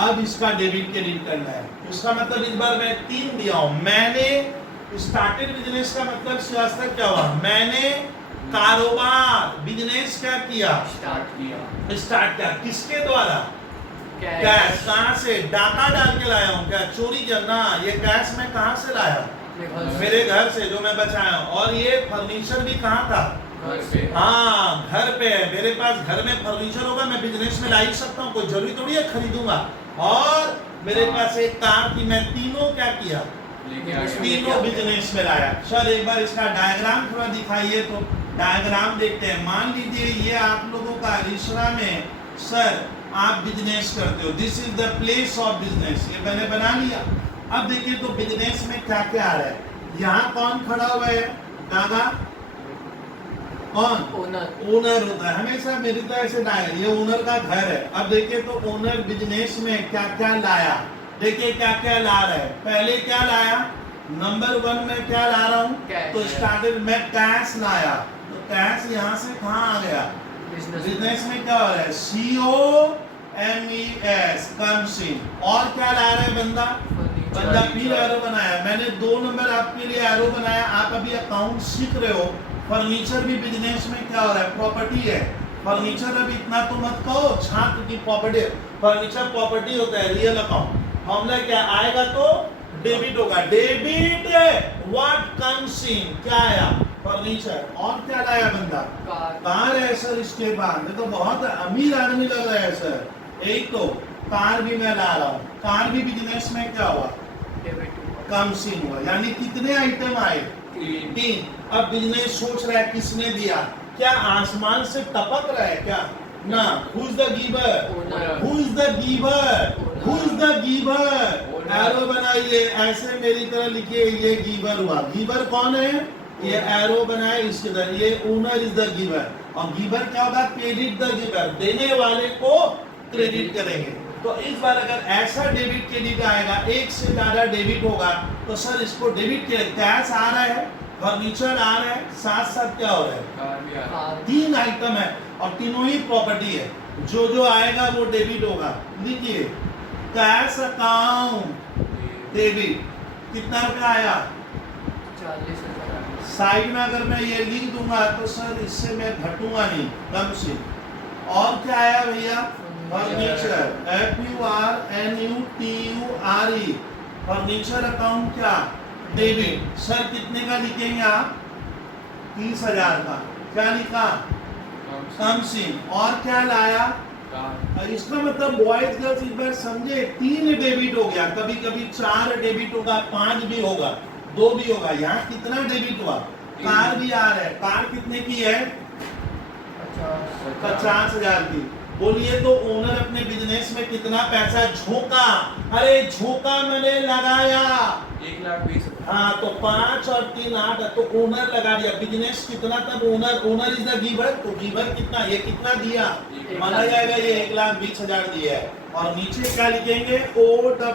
अब इसका डेबिट क्रेडिट करना है, उसका मतलब इस बार मैं 3 दिया हूं। मैंने स्टार्टेड बिजनेस का मतलब सियासत क्या हुआ, मैंने कारोबार बिजनेस क्या किया, स्टार्ट किया, किसके द्वारा, कैश, कहां से, डाका डाल के लाया हूं क्या, चोरी करना, ये कैश मैं कहां से लाया, मेरे घर से जो मैं बचाया हूं। और ये फर्नीचर भी कहां था, हाँ घर पे है, मेरे पास घर में फर्नीचर होगा, मैं बिजनेस में ला ही सकता हूँ, कोई जरूरी थोड़ी है खरीदूंगा। और मेरे पास एक कार थी, मैं तीनों क्या किया, तीनों बिजनेस में लाया। सर एक बार इसका डायग्राम थोड़ा दिखाइए, तो डायग्राम देखते हैं। मान लीजिए ये आप लोगों का रिश्रा में, सर आप बिजनेस करते हो, this is the place of business, ये मैंने बना लिया। अब देखिए तो बिजनेस में क्या क्या आ रहा है, यहाँ कौन खड़ा हुआ है, दादा कौन, ओनर होता है हमेशा, मेरी तरह से डायर, ये ओनर का घर है। अब देखिए तो ओनर बिजनेस में क्या क्या लाया, देखिए क्या क्या ला रहा है। पहले क्या लाया, नंबर 1 में क्या ला रहा हूँ, तो स्टार्टेड में कैश लाया, तो कैश यहाँ से कहाँ आ गया, बिजनेस में क्या हो रहा है, COMES कम्स इन। और क्या ला रहा है बंदा फिर एरो बनाया, मैंने 2 नंबर आपके लिए एरो बनाया। आप अभी अकाउंट सीख रहे हो, फर्नीचर भी बिजनेस में क्या हो रहा है, प्रॉपर्टी है। फर्नीचर अभी इतना तो मत कहो छात्र की प्रॉपर्टी, फर्नीचर प्रॉपर्टी होता है, रियल अकाउंट। फॉर्मूला क्या आएगा, तो डेबिट होगा, डेबिट व्हाट कम्स इन, क्या आया, फर्नीचर। और क्या लाया बंदा? कार। कार है सर इसके बाद। ये तो बहुत अमीर आदमी लग रहा है सर। यही तो, कार भी मैं ला रहा हूँ। कार भी बिजनेस में क्या हुआ? कम सीन हुआ। यानी कितने आइटम आए? 3। अब बिजनेस सोच रहा है किसने दिया? क्या आसमान से टपक रहा है क्या? ना। Who is the giver? Who is the giver? Who is the giver? Arrow बनाइए, ऐसे मेरी तरह लिखिए, ये गिवर हुआ। गिवर कौन है? ये एरो बनाए इसके तरह, ये ओनर इज द गिवर। और गिवर क्या होगा? क्रेडिट द गिवर, देने वाले को क्रेडिट करेंगे। तो इस बार अगर ऐसा डेबिट क्रेडिट आएगा, एक से ज्यादा डेबिट होगा, तो सर इसको डेबिट कैश आ रहा है, फर्नीचर आ रहा है, साथ साथ क्या हो रहा है? 3 आइटम है और तीनों ही प्रॉपर्टी है। जो जो आएगा वो डेबिट होगा। लिखिए, कैश अकाउंट डेबिट कितना रुपया आया? 40,000। साइड में अगर मैं ये लिख दूंगा तो सर इससे मैं घटूंगा नहीं, कम से। और क्या आया भैया? Furniture, FURNUTURE। फर्नीचर अकाउंट क्या? डेबिट। सर कितने का लिखेंगे आप? 30,000 का। क्या लिखा? कम सीन। और क्या लाया? इसका मतलब बॉयज गर्ल्स इस बार समझे, 3 डेबिट हो गया। कभी कभी 4 डेबिट होगा, 5 भी होगा, 2 भी होगा। यहाँ कितना डेबिट हुआ? कार भी आ रहा है। कार कितने की है? 50,000 की। बोलिए तो ओनर अपने बिजनेस में कितना पैसा झोंका? अरे झोंका मैंने लगाया 1,20,000। हाँ, तो 5 और 3 8, तो ओनर लगा दिया। बिजनेस कितना तब? Owner is the giver. तो गिवर कितना? ये कितना दिया? माना जाएगा ये 1,20,000 दिया है। और नीचे क्या लिखेंगे? OWNER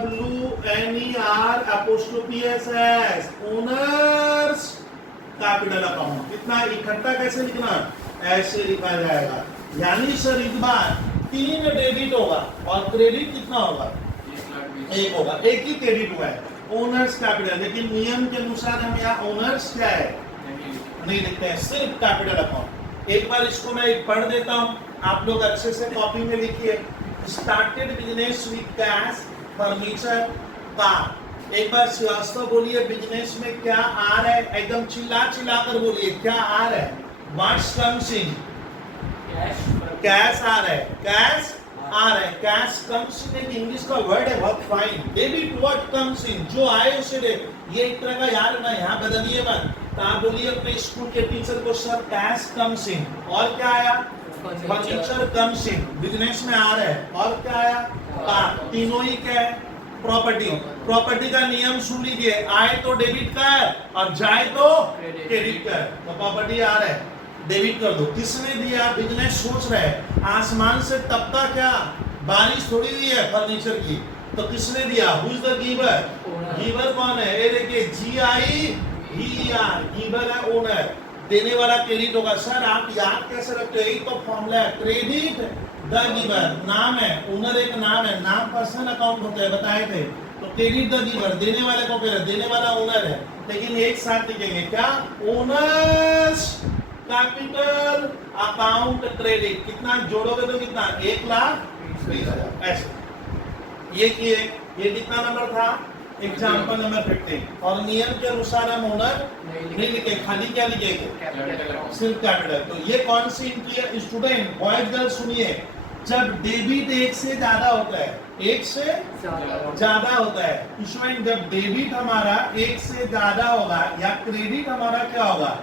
owners capital account. कितना इकट्ठा कैसे लिखना? ऐसे लिखा जाएगा। यानी सर इस बार 3 डेबिट होगा और क्रेडिट कितना होगा? 1 होगा। एक ही क्रेडिट हुआ है, ओनर्स कैपिटल। लेकिन नियम के अनुसार हम यहाँ ओनर्स क्या है नहीं लिखते हैं, सिर्फ कैपिटल अकाउंट। एक बार इसको मैं पढ़ देता हूँ, आप लोग अच्छे से कॉपी में लिखिए। Started business with cash, furniture, car. एक बार श्रीवास्तव बोलिए, बिजनेस में क्या आ रहा है? एकदम चिल्ला चिल्ला कर बोलिए, क्या आ रहा है? What's comes in? कैश आ रहा है। कैश आ रहा है। कैश कम्स इन एक इंग्लिश का वर्ड है, बहुत fine. Debit what comes in, जो आए उसे दे। ये एक तरह का यार ना, यहाँ बदलिए मत। तो आप बोलिए अपने स्कूल के टीचर को, सर कैश कम्स इन। और क्या आया? फर्नीचर कम्स इन, बिजनेस में आ रहा है। और क्या आया? कार। तीनों ही क्या है? प्रॉपर्टी। प्रॉपर्टी का नियम सुन लीजिए, आए तो डेबिट कर और जाए तो क्रेडिट कर। तो प्रॉपर्टी आ रहा है, डेबिट कर दो। किसने दिया? बिजनेस सोच रहा है, आसमान से टपका क्या? बारिश थोड़ी हुई है फर्नीचर की। तो किसने दिया? Who is the giver? Giver कौन है? ये देखिए, GIVER, गिवर है ओनर। देने वाला क्रेडिट होगा। सर आप याद कैसे रखते हो? यही तो फॉर्मूला है, क्रेडिट द गिवर। नाम है, ओनर एक नाम है, नाम पर्सनल अकाउंट होता है, बताए थे। तो क्रेडिट द गिवर, देने वाले को कह, देने वाला ओनर है। लेकिन एक साथ लिखेंगे क्या? Owners capital account credit. कितना जोड़ोगे तो कितना? 1,20,000। ऐसे ये किए। ये कितना नंबर था? Example number 15। और नियम के अनुसार हम ओनर नहीं लिखे, खाली क्या लिखेंगे? सिर्फ कैपिटल। तो ये कौन सी इनकी है? स्टूडेंट बॉयज गर्ल्स सुनिए, जब डेबिट 1 से ज्यादा होता है, 1 से ज्यादा होता है स्टूडेंट, जब डेबिट हमारा 1 से ज्यादा होगा या क्रेडिट हमारा क्या होगा?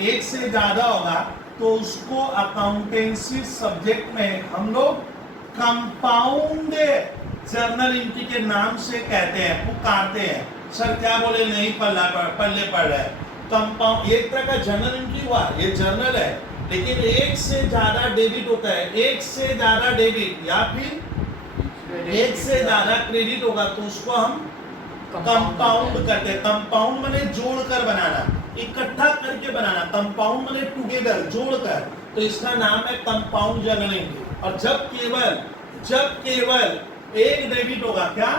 1 से ज्यादा होगा, तो उसको अकाउंटेंसी सब्जेक्ट में हम लोग कंपाउंड जर्नल एंट्री के नाम से कहते हैं, पुकारते हैं। सर क्या बोले? नहीं पढ़ले पढ़ रहा है। कंपाउंड ये एक तरह का जर्नल एंट्री हुआ, ये जर्नल है। लेकिन 1 से ज्यादा डेबिट होता है, 1 से ज्यादा डेबिट या फिर 1 से ज्यादा क्रेडिट होगा, तो उसको हम कंपाउंड करते हैं। कंपाउंड माने जोड़कर बनाना, इकट्ठा करके बनाना। कंपाउंड माने टुगेदर, जोड़कर। तो इसका नाम है कंपाउंड जर्नल एंट्री। और जब केवल एक डेबिट होगा, क्या?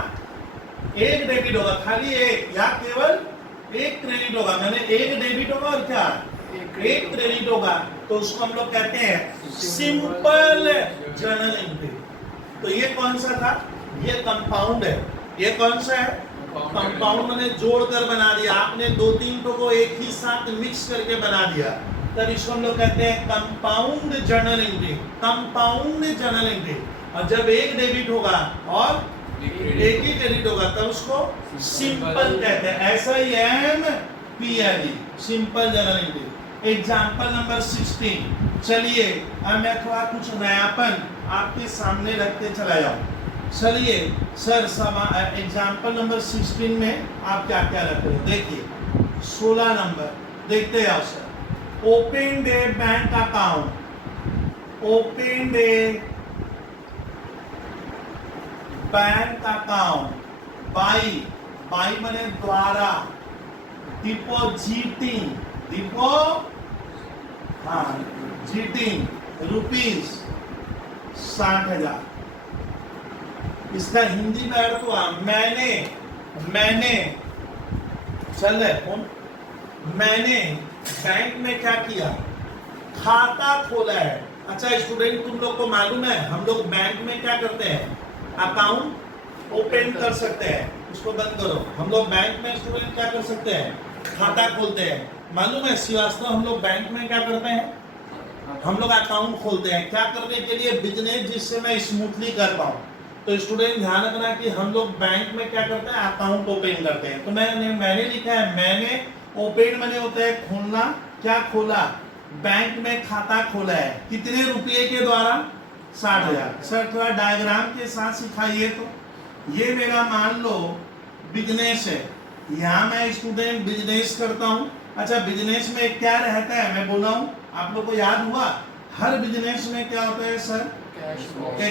एक डेबिट होगा, खाली एक, या केवल एक क्रेडिट होगा। मैंने एक डेबिट होगा और क्या? एक क्रेडिट होगा, तो उसको हम लोग कहते हैं सिंपल जर्नल एंट्री। तो ये कौन सा था? ये कंपाउंड है। ये कौन सा है? कंपाउंड मैंने जोड़कर बना दिया, आपने दो तीन को एक ही साथ मिक्स करके बना दिया, तब इसको हम लोग कहते हैं compound journal entry. Compound journal entry. और जब एक डेबिट होगा और एक ही क्रेडिट होगा तब उसको सिंपल कहते हैं, SIMPLE, simple journal entry. Example number 16। चलिए अब मैं थोड़ा कुछ नयापन आपके सामने रखते चला जाऊं। चलिए सर, एग्जांपल नंबर 16 में आप क्या क्या रख रहे हो, देखिए 16 नंबर देखते जाओ sir. Open A bank account, open A bank account by माने द्वारा, डिपोजिटिंग रुपीज 60,000। इसका हिंदी में अर्थ हुआ मैंने चल रहा है फोन, मैंने बैंक में क्या किया, खाता खोला है। अच्छा स्टूडेंट, तुम लोग को मालूम है हम लोग बैंक में क्या करते हैं, अकाउंट ओपन कर सकते हैं, उसको बंद करो। हम लोग बैंक में स्टूडेंट क्या कर सकते हैं, खाता खोलते हैं। मालूम है श्रीवास्तव, हम लोग बैंक में क्या करते हैं, हम लोग अकाउंट खोलते हैं। क्या करने के लिए, बिजनेस जिससे मैं स्मूथली कर पाऊं। तो स्टूडेंट ध्यान रखना कि हम लोग बैंक में क्या करते हैं, अकाउंट ओपन करते हैं। तो मैंने लिखा है, मैंने ओपन मैंने होता है खोलना, क्या खोला, बैंक में खाता खोला है। कितने रुपये के द्वारा, 60,000। सर थोड़ा डायग्राम के साथ सिखाइए। तो ये मेरा मान लो बिजनेस है, यहाँ मैं स्टूडेंट बिजनेस करता हूँ। अच्छा बिजनेस में क्या रहता है, मैं बोला हूँ आप लोग को याद हुआ, हर बिजनेस में क्या होता है सर,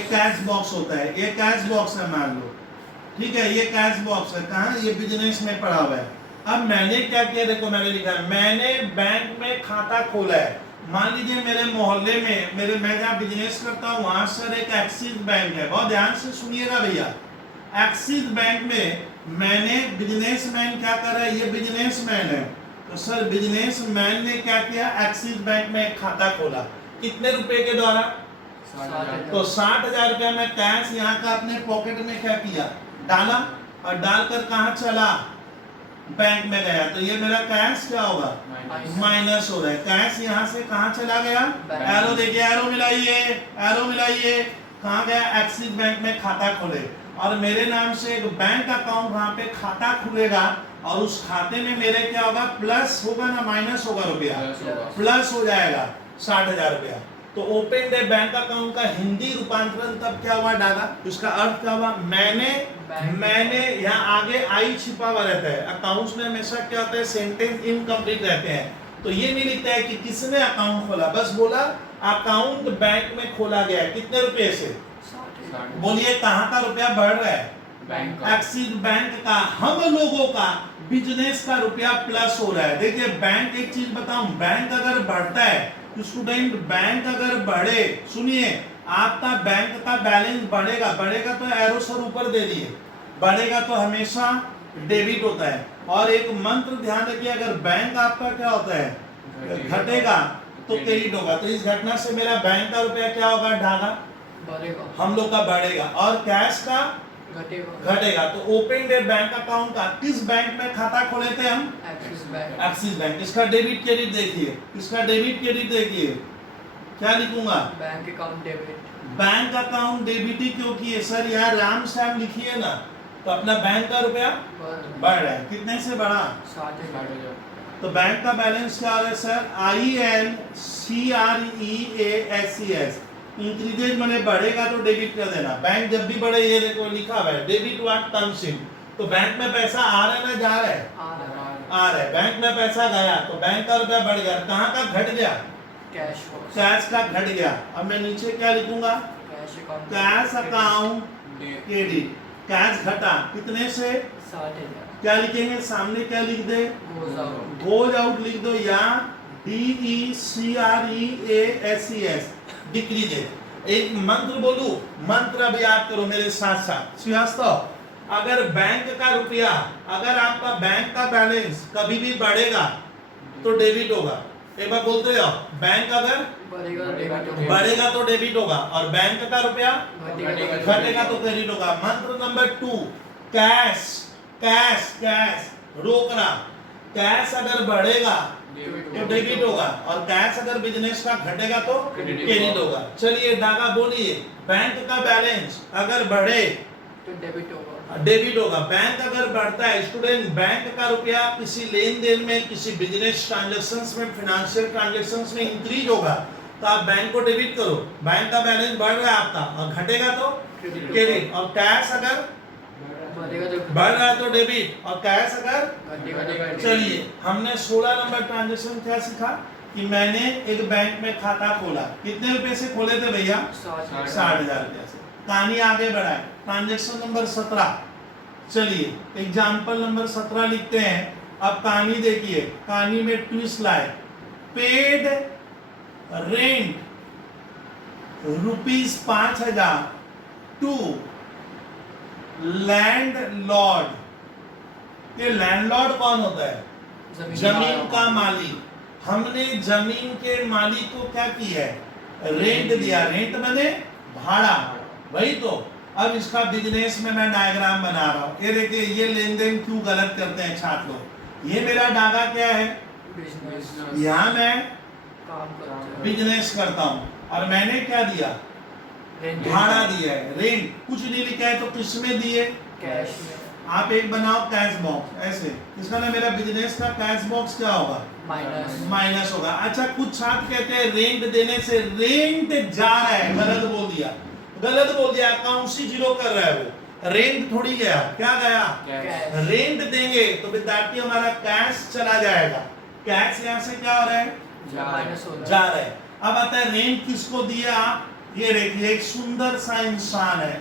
कैश बॉक्स होता है। ये कैश बॉक्स है मान लो, ठीक है, ये कैश बॉक्स है। कहाँ, ये बिजनेस में पड़ा हुआ है। अब मैंने क्या किया, देखो मैंने लिखा है, मैंने बैंक में खाता खोला है। मान लीजिए मेरे मोहल्ले में, मैं जहाँ बिजनेस करता हूँ वहां सर एक एक्सिस बैंक है। बहुत ध्यान से सुनिएगा भैया, एक्सिस बैंक में मैंने, बिजनेसमैन क्या कर रहा है, ये बिजनेसमैन है। तो सर बिजनेसमैन ने क्या किया, एक्सिस बैंक में एक खाता खोला। कितने रुपए के द्वारा, 60,000। तो 60,000 रुपया मैं कैश यहाँ का अपने पॉकेट में क्या किया, डाला, और डालकर कहाँ चला, बैंक में गया। तो ये मेरा कैश क्या होगा, माइनस हो रहा है। कैश यहाँ से कहाँ चला गया, एरो देखिए, एरो मिलाइए, कहाँ गया, एक्सिस बैंक में खाता खोले। और मेरे नाम से एक बैंक अकाउंट वहां पे खाता खुलेगा, और उस खाते में मेरे क्या होगा, प्लस होगा ना माइनस होगा रुपया, प्लस हो जाएगा 60,000 रुपया। तो ओपन डे बैंक अकाउंट का हिंदी रूपांतरण तब क्या हुआ, डाला। उसका अर्थ क्या हुआ, मैंने यहाँ आगे आई छिपा हुआ रहता है। अकाउंट्स में हमेशा क्या होता है, सेंटेंस इनकम्प्लीट रहते हैं। तो ये नहीं लिखता है कि किसने अकाउंट खोला, बस बोला अकाउंट बैंक में खोला गया है। कितने रुपए से, बोलिए कहाँ का रुपया बढ़ रहा है, एक्सिस बैंक का, हम लोगों का बिजनेस का रुपया प्लस हो रहा है। देखिए बैंक, एक चीज बताऊं, बैंक अगर बढ़ता है तो स्टूडेंट, बैंक अगर बढ़े, सुनिए आपका बैंक का बैलेंस बढ़ेगा तो एरो सर ऊपर दे दिए, बढ़ेगा तो हमेशा डेबिट होता है। और एक मंत्र ध्यान रखिए, अगर बैंक आपका क्या होता है, घटेगा तो क्रेडिट होगा। तो इस घटना से मेरा बैंक का रुपया क्या होगा, ढागा, हम लोग का बढ़ेगा, और कैश का घटेगा। तो ओपन डे बैंक अकाउंट का, किस बैंक में खाता खोले थे हम, एक्सिस बैंक। इसका डेबिट क्रेडिट देखिए, इसका डेबिट क्रेडिट देखिए, क्या लिखूंगा, bank account debit. Bank account debit ही क्यों किए सर, यार राम श्याम लिखिए ना, तो अपना बैंक का रुपया बढ़ रहा है। कितने से बढ़ा, 60,000। तो बैंक का बैलेंस क्या है सर, INCREASES, इंक्रीजेज मैंने बढ़ेगा तो डेबिट कर देना। बैंक जब भी बढ़े, ये देखो लिखा हुआ है डेबिट व्हाट कम्स इन। तो बैंक में पैसा आ रहा है ना जा रहा है, आ रहा है। बैंक में पैसा गया तो बैंक का रुपया बढ़ गया, कहाँ का घट गया, कैश का घट गया। अब मैं नीचे क्या लिखूंगा, कैश अकाउंट क्रेडिट, कैश घटा कितने से, 60,000। क्या लिखेंगे, सामने क्या लिख दे, गोज आउट लिख दो, या DECREASES, डिक्रीजेज। एक मंत्र बोलू, मंत्र अब याद करो मेरे साथ साथ। श्रीवास्तव, अगर बैंक का रुपया, अगर आपका बैंक का बैलेंस कभी भी बढ़ेगा तो डेबिट होगा। एक बार बोलते जाओ, बैंक अगर बढ़ेगा तो डेबिट होगा, और बैंक का रुपया घटेगा तो क्रेडिट होगा। मंत्र नंबर 2, कैश कैश कैश रोकना, कैश अगर बढ़ेगा तो डेबिट होगा और कैश अगर बिजनेस का घटेगा तो क्रेडिट होगा। चलिए डागा बोलिए, बैंक का बैलेंस अगर बढ़े तो डेबिट होगा। डेबिट होगा। बैंक अगर बढ़ता है स्टूडेंट, बैंक का रुपया किसी लेन देन में, किसी बिजनेस ट्रांजैक्शंस में, फाइनेंशियल ट्रांजैक्शंस में इंक्रीज होगा तो आप बैंक को डेबिट करो। बैंक का बैलेंस बढ़ रहा है आपका और घटेगा तो क्रेडिट। और कैश अगर बढ़ रहा है तो डेबिट और कैश अगर। चलिए हमने 16 नंबर ट्रांजैक्शन क्या सीखा कि मैंने एक बैंक में खाता खोला। कितने रुपए से खोले थे भैया? 60,000 रुपए से। कहानी आगे बढ़ाए, ट्रांजैक्शन नंबर 17। चलिए एग्जाम्पल नंबर 17 लिखते हैं। अब कहानी देखिए, कहानी में ट्विस्ट लाए। Paid rent ₹5,000 to landlord. ये लैंडलॉर्ड कौन होता है? जमीन का मालिक। हमने जमीन के मालिक को क्या किया है? रेंट दिया। रेंट माने भाड़ा, वही तो। अब इसका बिजनेस में मैं डायग्राम बना रहा हूं। ये देखिए, ये लेन देन क्यों गलत करते हैं छात्र लोग। ये मेरा डागा क्या है? यहाँ मैं बिजनेस करता हूँ और मैंने क्या दिया? भाड़ा दिया है, रेंट। कुछ नहीं लिखा है तो किस में दिए? कैश। आप एक बनाओ कैश बॉक्स ऐसे, इसका ना मेरा बिजनेस का कैश बॉक्स क्या होगा? माइनस होगा। अच्छा कुछ छात्र कहते हैं रेंट देने से रेंट जा रहा है, गलत बोल दिया। गलत बोल दिया, अकाउंट से जीरो कर रहा है वो। रेंट थोड़ी गया, क्या गया? कैश। रेंट देंगे तो विद्यार्थी हमारा कैश चला जाएगा। कैश यहाँ से क्या हो रहा है? जा रहा है। अब आता है रेंट किसको दिया आप? ये देखिए एक सुंदर सा इंसान है,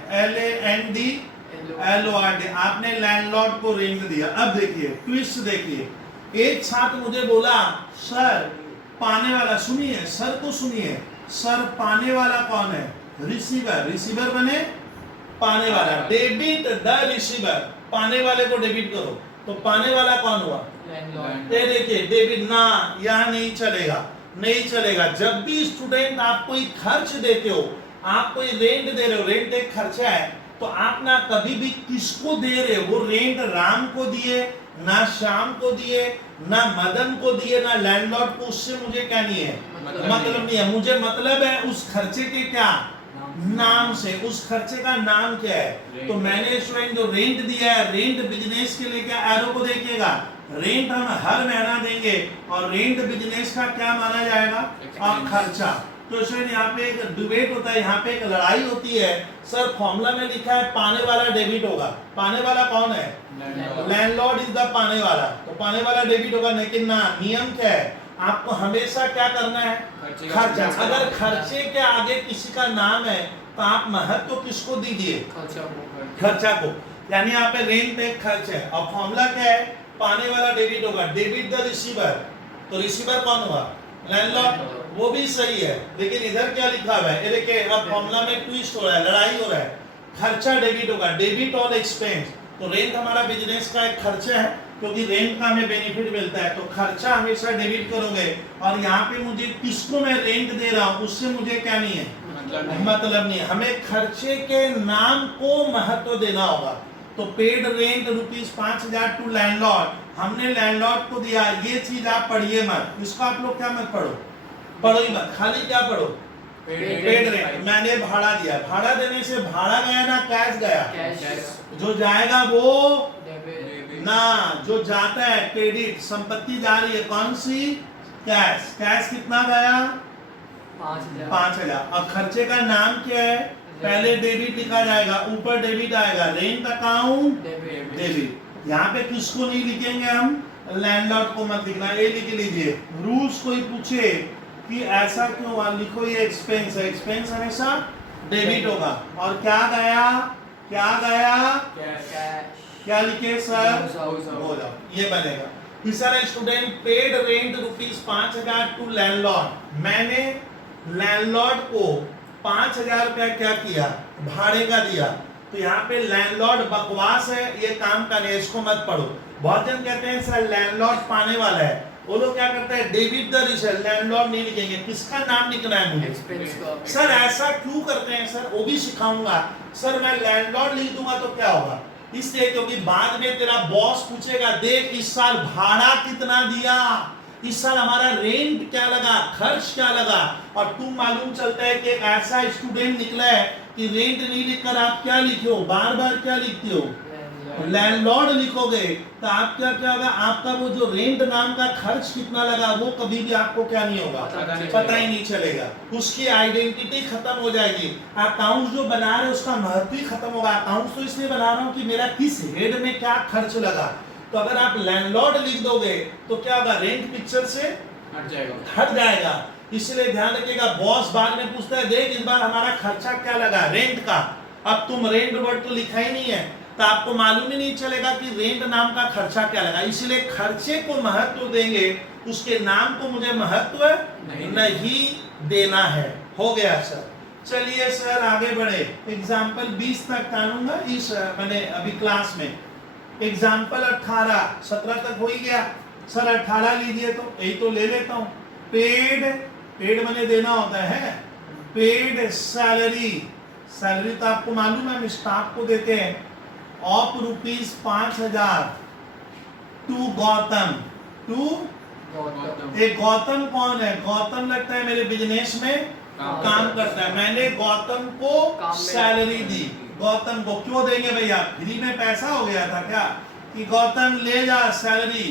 LANDLORD। आपने लैंडलॉर्ड को रेंट दिया। अब देखिए ट्विस्ट देखिए, एक छात्र मुझे बोला सर पाने वाला, सुनिए सर को सुनिए, सर पाने वाला कौन है? रिसीवर। रिसीवर बने पाने वाला। डेबिट द रिसीवर, पाने वाले को डेबिट करो तो पाने वाला कौन हुआ? ये देखिए डेबिट ना, यहाँ नहीं चलेगा, नहीं चलेगा। जब भी स्टूडेंट आप कोई खर्च देते हो, आप कोई रेंट दे रहे हो, रेंट एक खर्चा है, तो आप ना कभी भी किसको दे रहे हो? वो रेंट राम को दिए, ना श्याम को दिए, ना मदन को दिए, ना लैंडलॉर्ड को। उससे मुझे क्या नहीं है? मतलब नहीं है। मुझे मतलब है उस खर्चे के क्या नाम से। उस खर्चे का नाम क्या है? तो मैंने स्टूडेंट जो रेंट दिया है, रेंट बिजनेस के लिए क्या एरो को देखिएगा, रेंट हम हर महीना देंगे और रेंट बिजनेस का क्या माना जाएगा? और खर्चा। तो स्टूडेंट यहाँ पे एक डिबेट होता है, यहाँ पे एक लड़ाई होती है। सर फॉर्मूला में लिखा है पाने वाला डेबिट होगा। पाने वाला कौन है? लैंडलॉर्ड इज द पाने वाला, तो पाने वाला डेबिट होगा। लेकिन ना, नियम क्या है? आपको हमेशा क्या करना है? खर्चा। अगर खर्चे के आगे किसी का नाम है तो आप महत्व किसको दीजिए? खर्चा को। यानी यहाँ पे रेंट एक खर्च है और फॉर्मूला क्या है? पाने वाला डेबिट होगा। डेबिट द रिसीवर, तो रिसीवर कौन हुआ? लैंडलॉर्ड। वो भी सही है, लेकिन इधर क्या लिखा हुआ है? ये देखिए अब फॉर्मूला में ट्विस्ट हो रहा है, लड़ाई हो रहा है। खर्चा डेबिट होगा, डेबिट और एक्सपेंस। तो रेंट हमारा बिजनेस का एक खर्चा है, क्योंकि रेंट का हमें बेनिफिट मिलता है, तो खर्चा हमेशा डेबिट करोगे। और यहाँ पे मुझे किसको मैं रेंट दे रहा हूँ उससे मुझे क्या नहीं है? मतलब नहीं है। हमें खर्चे के नाम को महत्व देना होगा। तो पेड रेंट ₹5,000 टू लैंडलॉर्ड, हमने लैंडलॉर्ड को दिया। ये चीज आप पढ़िए मत, इसको आप लोग क्या मत पढ़ो, पढ़ो ही मत, खाली क्या पढ़ो? Paid rent. मैंने भाड़ा दिया, भाड़ा देने से भाड़ा गया ना कैश गया? जो जाएगा वो ना, जो जाता है क्रेडिट, संपत्ति जा रही है कौन सी? कैश। कैश कितना गया? 5,000। अब खर्चे का नाम क्या है? पहले डेबिट लिखा जाएगा, ऊपर डेबिट आएगा, रेंट अकाउंट डेबिट। यहाँ पे किसको नहीं लिखेंगे हम? लैंडलॉर्ड को मत लिखना, ये लिख लीजिए। रूल्स कोई पूछे कि ऐसा क्यों हुआ, लिखो ये एक्सपेंस है, एक्सपेंस हमेशा डेबिट होगा। और क्या गया? क्या गया? क्या लिखे सर? हो जाओ, ये बनेगा। तीसरा student, paid rent ₹5,000 to landlord. मैंने लैंडलॉर्ड को 5,000 रुपया क्या किया? भाड़े का दिया। तो यहाँ पे लैंडलॉर्ड बकवास है, ये काम का नहीं, इसको मत पढ़ो। बहुत जन कहते हैं सर लैंडलॉर्ड पाने वाला है, वो लोग क्या करते हैं? डेबिट द रिसीवर, लैंडलॉर्ड नहीं लिखेंगे। किसका नाम लिखना है मुझे? सर ऐसा क्यों करते हैं? सर वो भी सिखाऊंगा। सर मैं लैंडलॉर्ड लिख दूंगा तो क्या होगा? इसलिए क्योंकि बाद में तेरा बॉस पूछेगा, देख इस साल भाड़ा कितना दिया, इस साल हमारा रेंट क्या लगा, खर्च क्या लगा। और तुम मालूम चलता है कि एक ऐसा स्टूडेंट निकला है कि रेंट नहीं लिखकर आप क्या लिखे हो, बार बार क्या लिखते हो, लैंडलॉर्ड लिखोगे। तो आप क्या क्या होगा, आपका वो जो रेंट नाम का खर्च कितना लगा वो कभी भी आपको क्या नहीं होगा, पता ही नहीं चलेगा। उसकी आइडेंटिटी खत्म हो जाएगी। अकाउंट जो बना रहे उसका महत्व ही खत्म होगा। अकाउंट तो इसलिए बना रहा हूँ कि मेरा किस हेड में क्या खर्च लगा। तो अगर आप लैंडलॉर्ड लिख दोगे तो क्या होगा, रेंट पिक्चर से हट जाएगा। इसलिए ध्यान रखिएगा, बॉस बाद में पूछता है, देख इस बार हमारा खर्चा क्या लगा रेंट का। अब तुम रेंट वर्ड तो लिखा ही नहीं है, तो आपको मालूम ही नहीं चलेगा कि रेंट नाम का खर्चा क्या लगा। इसलिए खर्चे को महत्व देंगे, उसके नाम को मुझे महत्व नहीं देना है। हो गया सर। चलिए सर आगे बढ़े। एग्जाम्पल 20 तक टालूंगा इस मैंने अभी क्लास में। एग्जाम्पल 18, 17 तक हो ही गया सर। 18 लीजिए, तो यही तो ले लेता हूं। पेड मैंने देना होता है, पेड सैलरी। सैलरी तो आपको मालूम है, हम स्टाफ को देते हैं ऑफ ₹5,000 टू गौतम। टू एक गौतम कौन है, गौतम लगता है मेरे बिजनेस में काम करता है। मैंने गौतम को सैलरी दी। गौतम को क्यों देंगे भैया, फ्री में पैसा हो गया था क्या कि गौतम ले जा सैलरी,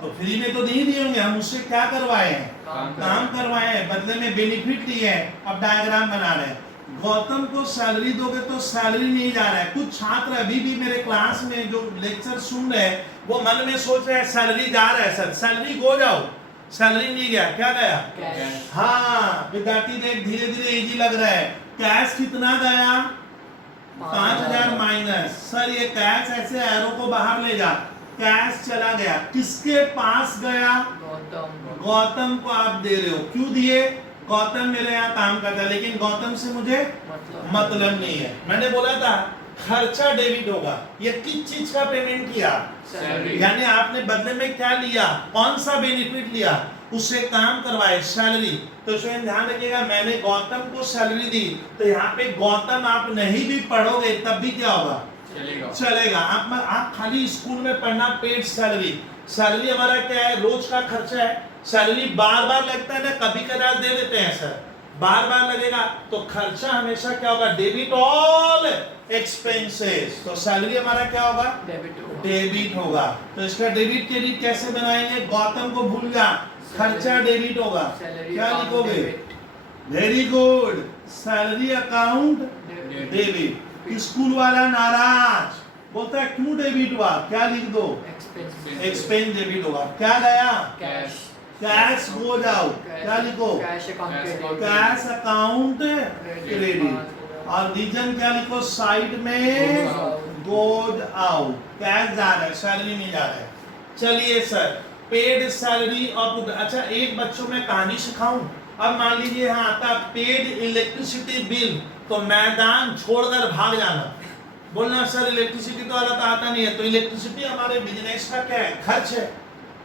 तो फ्री में तो नहीं दिए होंगे, हम उससे क्या करवाए हैं, काम करवाए हैं, बदले में बेनिफिट लिए हैं। अब डायग्राम बना रहे हैं। गौतम को सैलरी दोगे तो सैलरी नहीं जा रहा है। कुछ छात्र अभी भी मेरे क्लास में जो लेक्चर सुन रहे हैं वो मन में सोच रहे हैं सैलरी जा रहा है सर, सैलरी गो जाओ, सैलरी नहीं गया, क्या गया कैश। हाँ विद्यार्थी देख, धीरे धीरे इजी लग रहा है। कैश कितना गया, 5,000 माइनस। सर ये कैश ऐसे एरो को बाहर ले जा, कैश चला गया, किसके पास गया, गौतम को आप दे रहे हो। क्यों दिए, गौतम मेरे यहाँ काम करता है लेकिन गौतम से मुझे मतलब नहीं है। मैंने बोला था खर्चा डेबिट होगा। ये किस चीज का पेमेंट किया, यानी आपने बदले में क्या लिया, कौन सा बेनिफिट लिया, उससे काम करवाए, सैलरी। तो स्वयं ध्यान रखिएगा, मैंने गौतम को सैलरी दी, तो यहाँ पे गौतम आप नहीं भी पढ़ोगे तब भी क्या होगा, चलेगा। आप खाली स्कूल में पढ़ना पेड सैलरी। सैलरी हमारा क्या है, रोज का खर्चा है। सैलरी बार बार लगता है ना, कभी कदार दे देते हैं सर, बार बार लगेगा तो खर्चा हमेशा क्या होगा, डेबिट ऑल एक्सपेंसेस। तो सैलरी हमारा क्या होगा, डेबिट होगा। तो इसका डेबिट क्रेडिट कैसे बनाएंगे, गौतम को भूल जा, खर्चा डेबिट होगा, क्या लिखोगे, very good, salary account debit. School वाला नाराज बोलता है क्यों डेबिट हुआ, क्या लिख दो, एक्सपेंस डेबिट होगा। क्या गया, कैश, कैश गो जाओ, क्या लिखो, कैश अकाउंट क्रेडिट। और रीजन क्या लिखो, साइड में गोज आउट, कैश जा रहा है, सैलरी नहीं जा रहा है। चलिए सर, पेड सैलरी और अच्छा एक बच्चों में कहानी सिखाऊं। अब मान लीजिए यहाँ आता पेड इलेक्ट्रिसिटी बिल, तो मैदान छोड़कर भाग जाना, बोलना सर इलेक्ट्रिसिटी तो वाला तो आता नहीं है। तो इलेक्ट्रिसिटी हमारे बिजनेस का क्या है, खर्च है।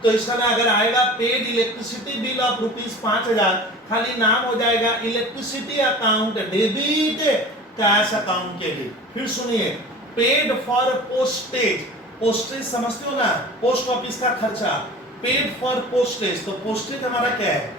तो इस समय अगर आएगा पेड इलेक्ट्रिसिटी बिल ऑफ ₹5,000, खाली नाम हो जाएगा electricity account debit cash account के लिए। फिर सुनिए, पेड फॉर पोस्टेज, पोस्टेज समझते हो ना, पोस्ट ऑफिस का खर्चा, पेड फॉर पोस्टेज। तो पोस्टेज हमारा क्या है,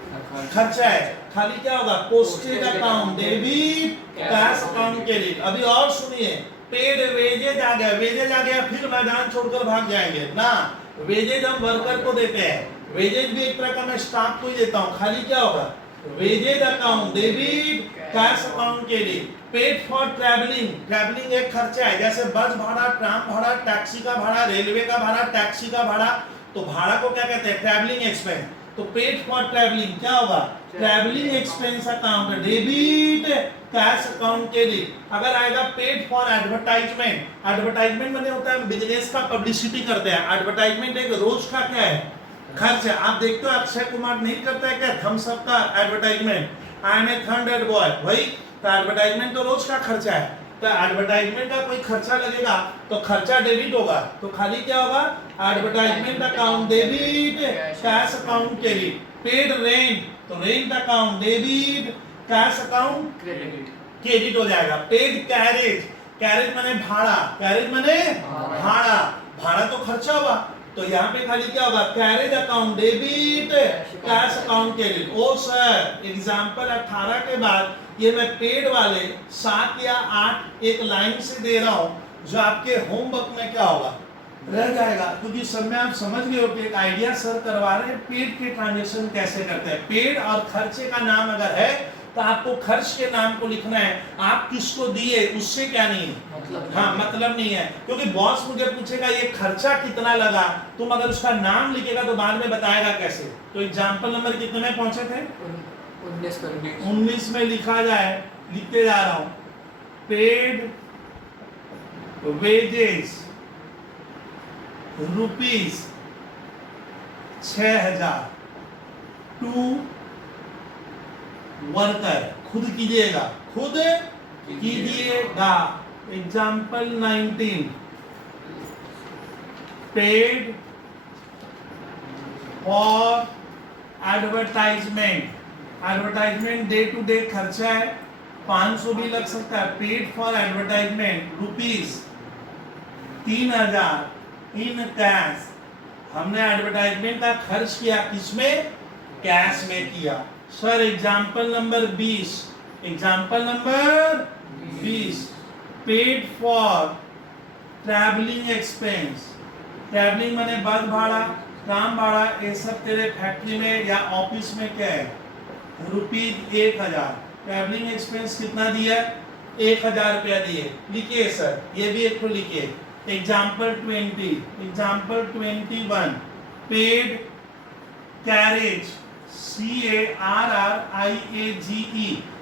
खर्चा है, खाली क्या होगा, postage account debit cash account के लिए। अभी और सुनिए, पेड वेजेज आ गया, वेजेज आ गया, फिर मैदान छोड़कर भाग जाएंगे ना। वेजेज हम वर्कर को देते हैं, वेजेज भी एक तरह का मैं स्टाफ को ही देता हूँ, खाली क्या होगा, wages account debit cash account के लिए। पेड फॉर ट्रैवलिंग, ट्रैवलिंग एक खर्चा है, जैसे बस भाड़ा, ट्राम भाड़ा, टैक्सी का भाड़ा, रेलवे का भाड़ा, टैक्सी का भाड़ा। तो भाड़ा को क्या कहते हैं, ट्रैवलिंग एक्सपेंस। तो पेड फॉर ट्रैवलिंग क्या होगा, travelling expense account debit cash account के लिए। अगर आएगा पेड फॉर एडवर्टाइजमेंट, एडवर्टाइजमेंट मैंने होता है बिजनेस का पब्लिसिटी करते हैं। एडवर्टाइजमेंट एक रोज का क्या है, खर्च है। आप देखते हो अक्षय कुमार नहीं करता है क्या थम्स अप का advertisement, I am a thunder boy, वही तो एडवर्टाइजमेंट तो रोज का खर्चा है। तो एडवर्टाइजमेंट का कोई खर्चा लगेगा तो खर्चा डेबिट होगा, तो खाली क्या होगा, advertisement account debit cash account के लिए। पेड रेंट, तो rent account debit cash account credit हो जाएगा। पेड कैरेज, कैरेज माने भाड़ा, कैरेज माने भाड़ा, भाड़ा तो खर्चा हुआ, तो यहाँ पे खाली क्या होगा, carriage account debit, cash account credit. Oh sir example 18 के बाद ये मैं पेड वाले 7 या 8 एक लाइन से दे रहा हूँ, जो आपके होमवर्क में क्या होगा, रह जाएगा, क्योंकि सब में आप समझ गए हो कि एक आइडिया सर करवा रहे हैं पेड के ट्रांजेक्शन कैसे करते हैं। पेड और खर्चे का नाम अगर है तो आपको खर्च के नाम को लिखना है, आप किसको दिए उससे क्या नहीं है, मतलब नहीं है, क्योंकि बॉस मुझे पूछेगा ये खर्चा कितना लगा, तुम अगर उसका नाम लिखेगा तो बाद में बताएगा कैसे। तो एग्जाम्पल नंबर कितने में पहुंचे थे, 19 में लिखा जाए, लिखते जा रहा हूं, paid wages rupees 6000 to worker, खुद कीजिएगा, खुद कीजिएगा। Example 19, paid for advertisement, advertisement day to day खर्चा है, 500 भी लग सकता है। Paid for advertisement rupees 3000 in cash, हमने एडवर्टाइजमेंट का खर्च किया किसमें, कैश में किया। Sir example number 20, example number 20, paid for travelling expense, travelling माने बस भाड़ा, काम भाड़ा, ये सब तेरे फैक्ट्री में या ऑफिस में क्या है, रुपीज 1000, ट्रैवलिंग एक्सपेंस कितना दिया, 1000 रुपया दिए, लिखिए सर, ये भी एक तो लिखिए। Example 20, example 21, paid carriage, CARRIAGE,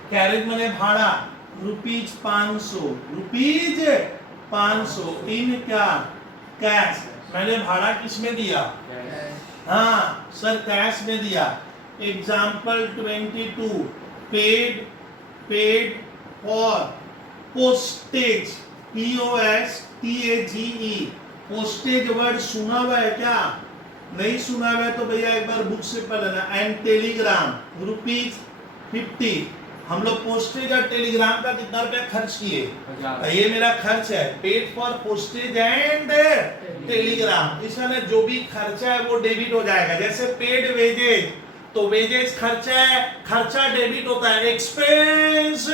carriage माने भाड़ा, रुपीज 500, रुपीज 500 इन क्या, कैश, मैंने भाड़ा किसमें दिया, हाँ सर कैश में दिया। Example 22, paid for postage, POSTAGE, postage word सुना हुआ है क्या, नहीं सुना हुआ है तो भैया एक बार बुक से पढ़ लेना। एंड टेलीग्राम रुपीज 50, हम लोग पोस्टेज और टेलीग्राम का कितना रुपया खर्च किए, ये मेरा खर्च है, paid for postage and Telegram. इसमें जो भी खर्चा है वो डेबिट हो जाएगा, जैसे पेड वेजेज, तो वेजेज खर्चा है, खर्चा डेबिट होता है, एक्सपेंस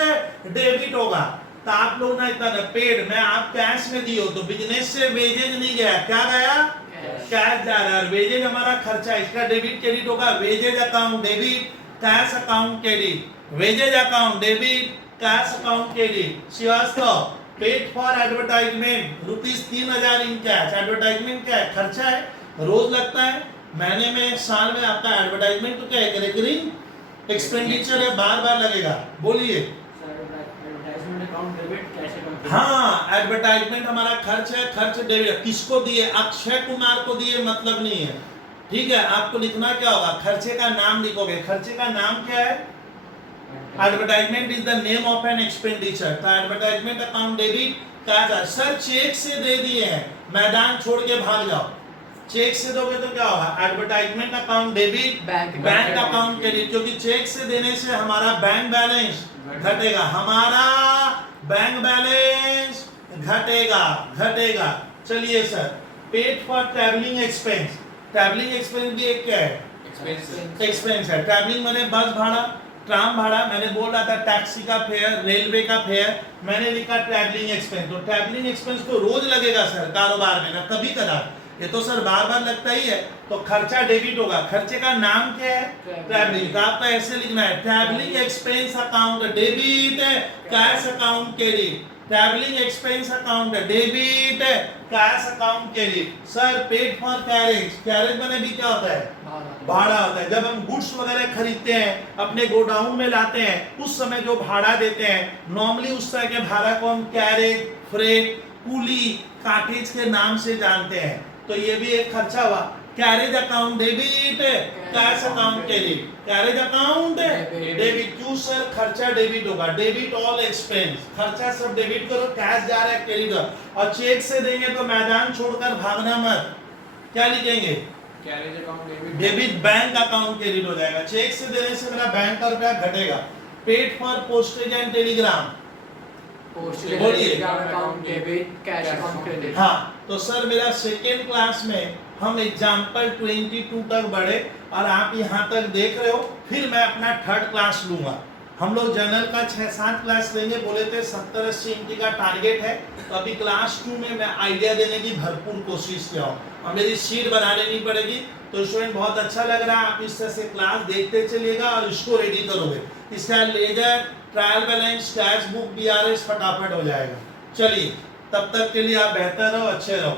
डेबिट होगा। तो आप लोग ना इतना पेड में आप कैश में दियो तो बिजनेस से वेजेज नहीं गया, क्या गया, कैश जा रहा है, वेजेज हमारा खर्चा, इसका डेबिट क्रेडिट होगा, wages account debit, cash account credit, wages account debit, cash account credit. Shrivastava, paid for advertisement rupees 3000 in cash, advertisement क्या है, खर्चा है, रोज लगता है, महीने में साल में आपका एडवर्टाइजमेंट तो क्या है, रिकरिंग एक्सपेंडिचर है, बार बार लगेगा, बोलिए। हाँ एडवर्टाइजमेंट हमारा खर्च है, खर्च डेबिट, किसको दिए, अक्षय कुमार को दिए, मतलब नहीं है, ठीक है। आपको लिखना क्या होगा, खर्चे का नाम लिखोगे, खर्चे का नाम क्या है, advertisement is the name of an expenditure, तो एडवर्टाइजमेंट अकाउंट डेबिट का। सर चेक से दे दिए हैं, मैदान छोड़ के भाग जाओ, चेक से दोगे तो क्या होगा, advertisement account debit, bank account credit, क्योंकि चेक से देने से हमारा बैंक बैलेंस घटेगा, हमारा बैंक बैलेंस घटेगा। चलिए sir, paid for travelling expense, travelling expense भी एक क्या है, एक्सपेंस है। ट्रैवलिंग मैंने बस भाड़ा, ट्राम भाड़ा, मैंने बोल रहा था टैक्सी का फेयर, रेलवे का फेयर, मैंने लिखा ट्रैवलिंग एक्सपेंस। तो ट्रैवलिंग एक्सपेंस तो रोज लगेगा सर कारोबार में ना कभी कदार, ये तो सर बार बार लगता ही है, तो खर्चा डेबिट होगा। खर्चे का नाम क्या है, ट्रैवलिंग, तो आपको ऐसे लिखना है, travelling expense account debit, cash account credit, travelling expense account debit, cash account credit. Sir paid for carriage, carriage माने भी क्या होता है, भाड़ा होता है। जब हम गुड्स वगैरह खरीदते हैं, अपने गोडाउन में लाते हैं, उस समय जो भाड़ा देते हैं, नॉर्मली उस तरह के भाड़ा को हम कैरेज, फ्रेट, कुली, काटेज के नाम से जानते हैं, तो ये भी एक खर्चा हुआ। Carriage account debit, cash account credit, carriage account debit. क्यों सर, खर्चा डेबिट होगा, डेबिट ऑल एक्सपेंस, खर्चा सब डेबिट करो, कैश जा रहा है क्रेडिट, और चेक से देंगे तो मैदान छोड़कर भागना मत, क्या लिखेंगे, carriage account debit, bank account credit हो जाएगा। चेक से देने से मेरा बैंक का रुपया घटेगा। Paid for postage and Telegram, Postal बोलिए। Telegram account debit, cash account credit. हाँ, तो सर मेरा सेकेंड क्लास में हम एग्जाम्पल 22 तक बढ़े और आप यहाँ तक देख रहे हो, फिर मैं अपना थर्ड क्लास लूंगा। हम लोग जनरल का 6-7 क्लास लेंगे, बोले थे 70-80 इनकी का टारगेट है, तो अभी क्लास 2 में मैं आइडिया देने की भरपूर कोशिश किया हूँ और मेरी शीट बना लेनी पड़ेगी। तो स्टूडेंट बहुत अच्छा लग रहा है, आप इस तरह से क्लास देखते चलिएगा और इसको रेडी करोगे। इसका ledger, trial balance, cash book, BRS फटाफट हो जाएगा। चलिए, तब तक के लिए आप बेहतर रहो, अच्छे रहो।